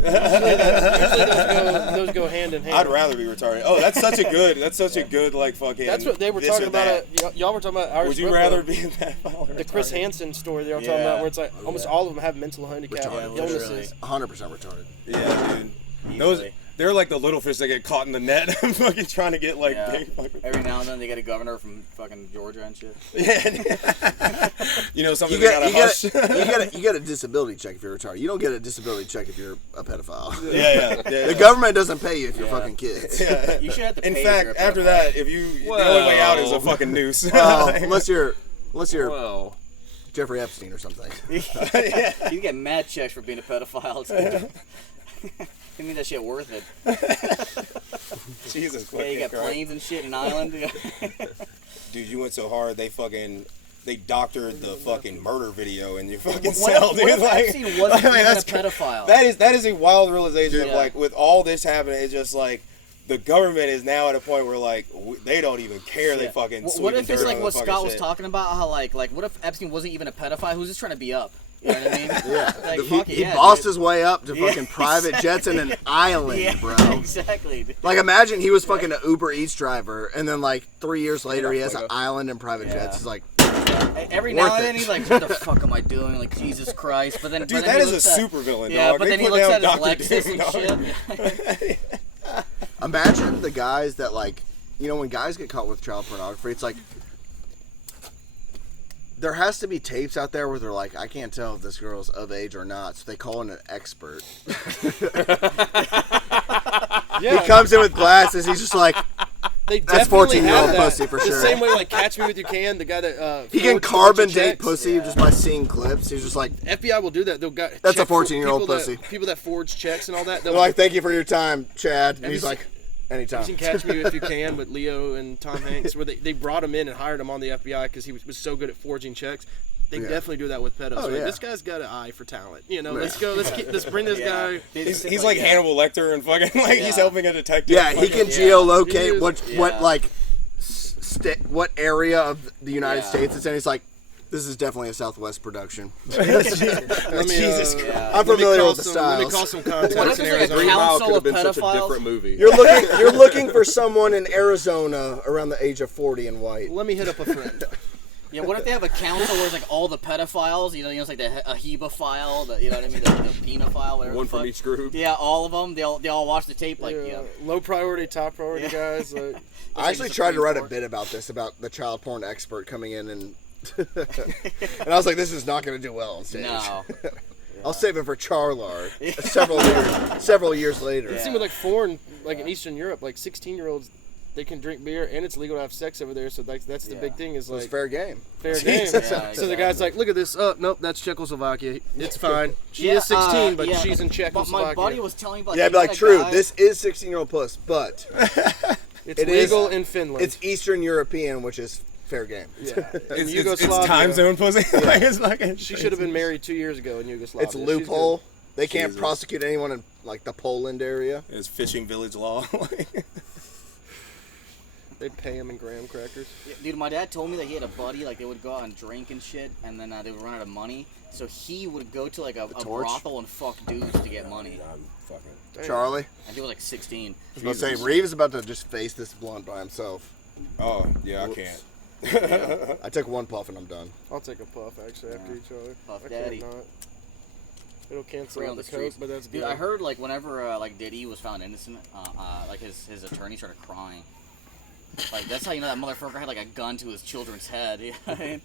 Usually those go hand in hand. I'd rather be retarded. Oh, that's such a good like fucking. That's what they were this talking or about. that. Y'all were talking about. Irish Would you Whip rather Club. be a pedophile or The Chris retarded? Hansen story they were talking Yeah. about, where it's like almost all of them have mental handicap Retarded. illnesses. 100% retarded. Yeah, dude. Those they're like the little fish that get caught in the net. I'm fucking trying to get like Yeah. big. Fucking, Every now and then they get a governor from fucking Georgia and shit. yeah. You know something You they get, gotta hush. you get a disability check if you're retarded. You don't get a disability check if you're a pedophile. yeah. The government doesn't pay you if you're Yeah. fucking kids. Yeah. You should have to In pay fact, if you're a after pedophile. that, if you the only way out is a fucking noose. Well, unless you're Well, Jeffrey Epstein or something. You get mad checks for being a pedophile. You mean that shit worth it? Jesus Yeah, you fucking got Christ. planes and shit in Ireland. Dude, you went so hard they doctored the fucking murder video in your fucking What cell, if, dude. what if Like, Epstein wasn't even a that's pedophile? That is a wild realization of Yeah. like with all this happening, it's just like the government is now at a point where like they don't even care. They Yeah. fucking What sweeping if it's dirt like on what the Scott fucking was shit. talking about? How like what if Epstein wasn't even a pedophile? Who's just trying to be up? You know what I mean? Yeah. Like, He, fuck it, he yeah, bossed dude. his way up to Yeah, fucking private jets in an island, Yeah, bro. exactly. dude. Like, imagine he was fucking an Uber Eats driver, and then, like, 3 years later, he has an fuck up. island and private Yeah. jets. He's like, Every Worth now and it. then he's like, "What the fuck am I doing?" Like Jesus Christ! But then, Dude, but then that he is a looks at- super villain, Yeah, dog. but They then he put looks at down his Dr. Lexus Doom, and shit. imagine the guys that, like, you know, when guys get caught with child pornography, it's like, there has to be tapes out there where they're like, I can't tell if this girl's of age or not, so they call in an expert. Yeah, He comes in with glasses, he's just like, they That's definitely 14-year-old have that. pussy for the sure. same way like Catch Me If You Can, the guy that he can forged a bunch of carbon date checks. pussy Yeah. just by seeing clips. He's just like, FBI will do that. They'll got That's a check for 14-year-old people pussy. People that forge checks and all that. they're like, thank you for your time, Chad. And Have he's you like, anytime. You seen Catch Me If You Can with Leo and Tom Hanks, where they brought him in and hired him on the FBI because he was so good at forging checks. They Yeah. definitely do that with pedos. Oh, Like, yeah. this guy's got an eye for talent. You know, Yeah. let's bring this guy. He's like Hannibal Lecter and fucking like he's Yeah. helping a detective. Yeah, he fucking- can He geolocate is- what Yeah. like what area of the United Yeah. States it's in. He's like, this is definitely a Southwest production. Let me, Jesus Christ. Yeah. I'm let me familiar call with the some- Let me styles. call some What contacts if in it's like a Arizona. Green Mile council could have of been such a pedophiles? different movie. You're looking for someone in Arizona around the age of 40 and white. Let me hit up a friend. Yeah, what if they have a council where it's like all the pedophiles? You know, it's like the ahibophile, you know what I mean, the pedophile, whatever. One the from fuck. each group. Yeah, all of them. They all watch the tape like, yeah. Low priority, top priority Yeah. guys. Like, I actually the tried to Supreme write a Court. bit about this, about the child porn expert coming in and and I was like, this is not going to do well on stage. No. I'll save it for CHARLAR several years later. it seemed like foreign, like in Eastern Europe, like 16-year-olds, they can drink beer and it's legal to have sex over there. So that's the big thing is It was like fair game. fair game. Jesus. Yeah, So the guy's like, look at this. Oh, nope, that's Czechoslovakia. It's fine. She Yeah, is 16, but yeah. she's in But Czechoslovakia. my buddy was telling me about Yeah, I'd he be like, had a true, guy- this is 16-year-old puss, but it's it is- legal in Finland. it's Eastern European, which is fair game. yeah. In It's Yugoslavia, time zone pussy. Like, it's fucking She should have been married 2 years ago in Yugoslavia. It's a loophole. They can't Jesus. prosecute anyone in like the Poland area. It's fishing village law. They'd pay him in graham crackers. Yeah, dude, my dad told me that he had a buddy, like they would go out and drink and shit, and then they would run out of money. So he would go to like a torch? brothel and fuck dudes to get money. I'm fucking. Damn. Charlie. And he was like 16. I was about to say, Reeve is about to just face this blunt by himself. Oh yeah, Whoops. I can't. I took one puff and I'm done. I'll take a puff actually after each other. Puff I daddy. can't not. It'll cancel Free out on the the coke, streets. but that's Dude, good. I heard like whenever like Diddy was found innocent, like his attorney started crying. Like that's how you know that motherfucker had like a gun to his children's head. You know what I mean?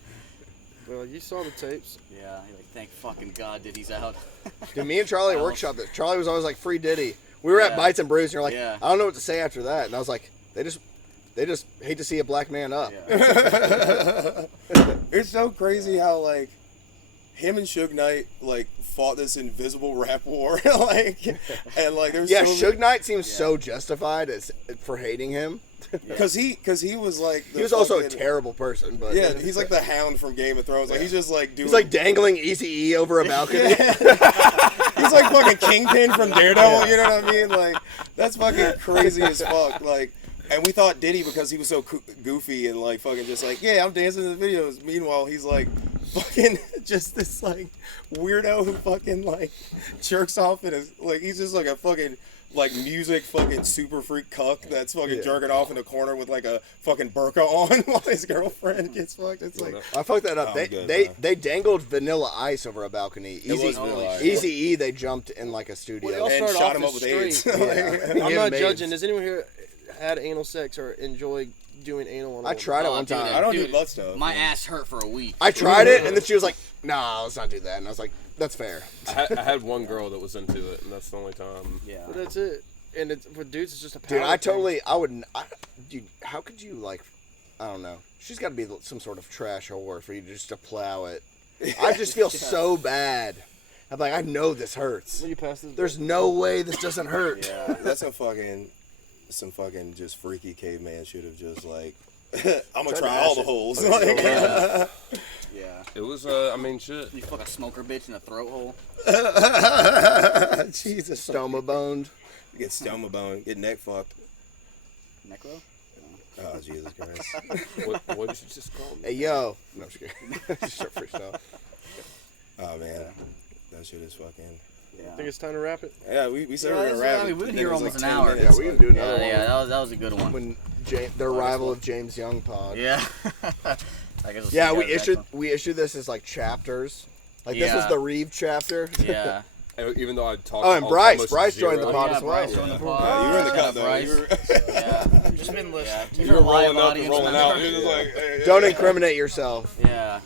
Well, you saw the tapes. Yeah, he like thank fucking God Diddy's out. Dude, me and Charlie workshopped this. Charlie was always like, free Diddy. We were at Yeah. Bites and Brews, and you're like, Yeah. I don't know what to say after that. And I was like, they just hate to see a black man up. Yeah. It's so crazy how like him and Suge Knight like fought this invisible rap war, like, and like there's Yeah, so Suge Knight seems so justified for hating him. because he was like He was also a terrible person, but yeah, he's like the Hound from Game of Thrones. Like he's just like doing. he's like dangling Eazy-E over a balcony. He's like fucking Kingpin from Daredevil. You know what I mean? Like that's fucking crazy as fuck. Like, and we thought Diddy because he was so goofy and like fucking just like I'm dancing in the videos. Meanwhile, he's like fucking just this like weirdo who fucking like jerks off in his like he's just like a fucking. Like music fucking super freak cuck that's fucking jerking off in the corner with like a fucking burqa on while his girlfriend gets fucked. It's like I fucked that up. I'm good, They man. dangled Vanilla Ice over a balcony. was Vanilla Ice. Eazy-E, they jumped in like a studio. Well, they all and started shot off him as up with AIDS. straight. Like, I'm Yeah, not maids. judging. Has anyone here had anal sex or enjoy doing anal on a I woman? tried it Oh, one dude, time. I don't do dude, butt stuff. My ass hurt for a week. I tried it, and then she was like, "Nah, let's not do that." And I was like, "That's fair." I had one girl that was into it, and that's the only time. Yeah. But that's it. And it's, for dudes, it's just a Dude, power I thing. totally, dude, how could you like, I don't know. She's got to be some sort of trash whore for you just to plow it. I just feel so bad. I'm like, I know this hurts. Will you pass this? There's no way this doesn't hurt. Yeah, that's some fucking just freaky caveman should have just like I'm gonna try all the holes. Like, Yeah. It was, I mean, shit. You fuck a smoker bitch in a throat hole. Jesus, Stoma boned. get stoma bone, get neck fucked. Necro? Oh Jesus Christ! What did you just call me? Hey, yo. No, I'm just kidding. Just start freestyle. Oh man, that shit is fucking. I think it's time to wrap it. Yeah, we said Yeah, we were that's- gonna wrap. I mean, it, we've been and here it was almost like an 10 hour. minutes, Yeah, we can like- do another one. Yeah, that was a good one. When the arrival of James Young pod. Yeah. I guess we'll see Yeah, you we guys next issued this as like chapters. Like this was Yeah. the Reeve chapter. one. Yeah. Even though I talked. Oh, and Bryce almost joined zero. the pod yeah, as well. Bryce joined the Yeah, pod. you were in the Shout out cut though. Bryce. You were, Yeah. Just been listening. Yeah. you were rolling up and audience rolling out. member. It was like, hey, Don't incriminate yourself. Yeah.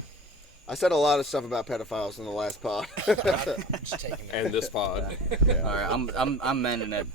I said a lot of stuff about pedophiles in the last pod. Just taking it. And this pod. All right, I'm mending it.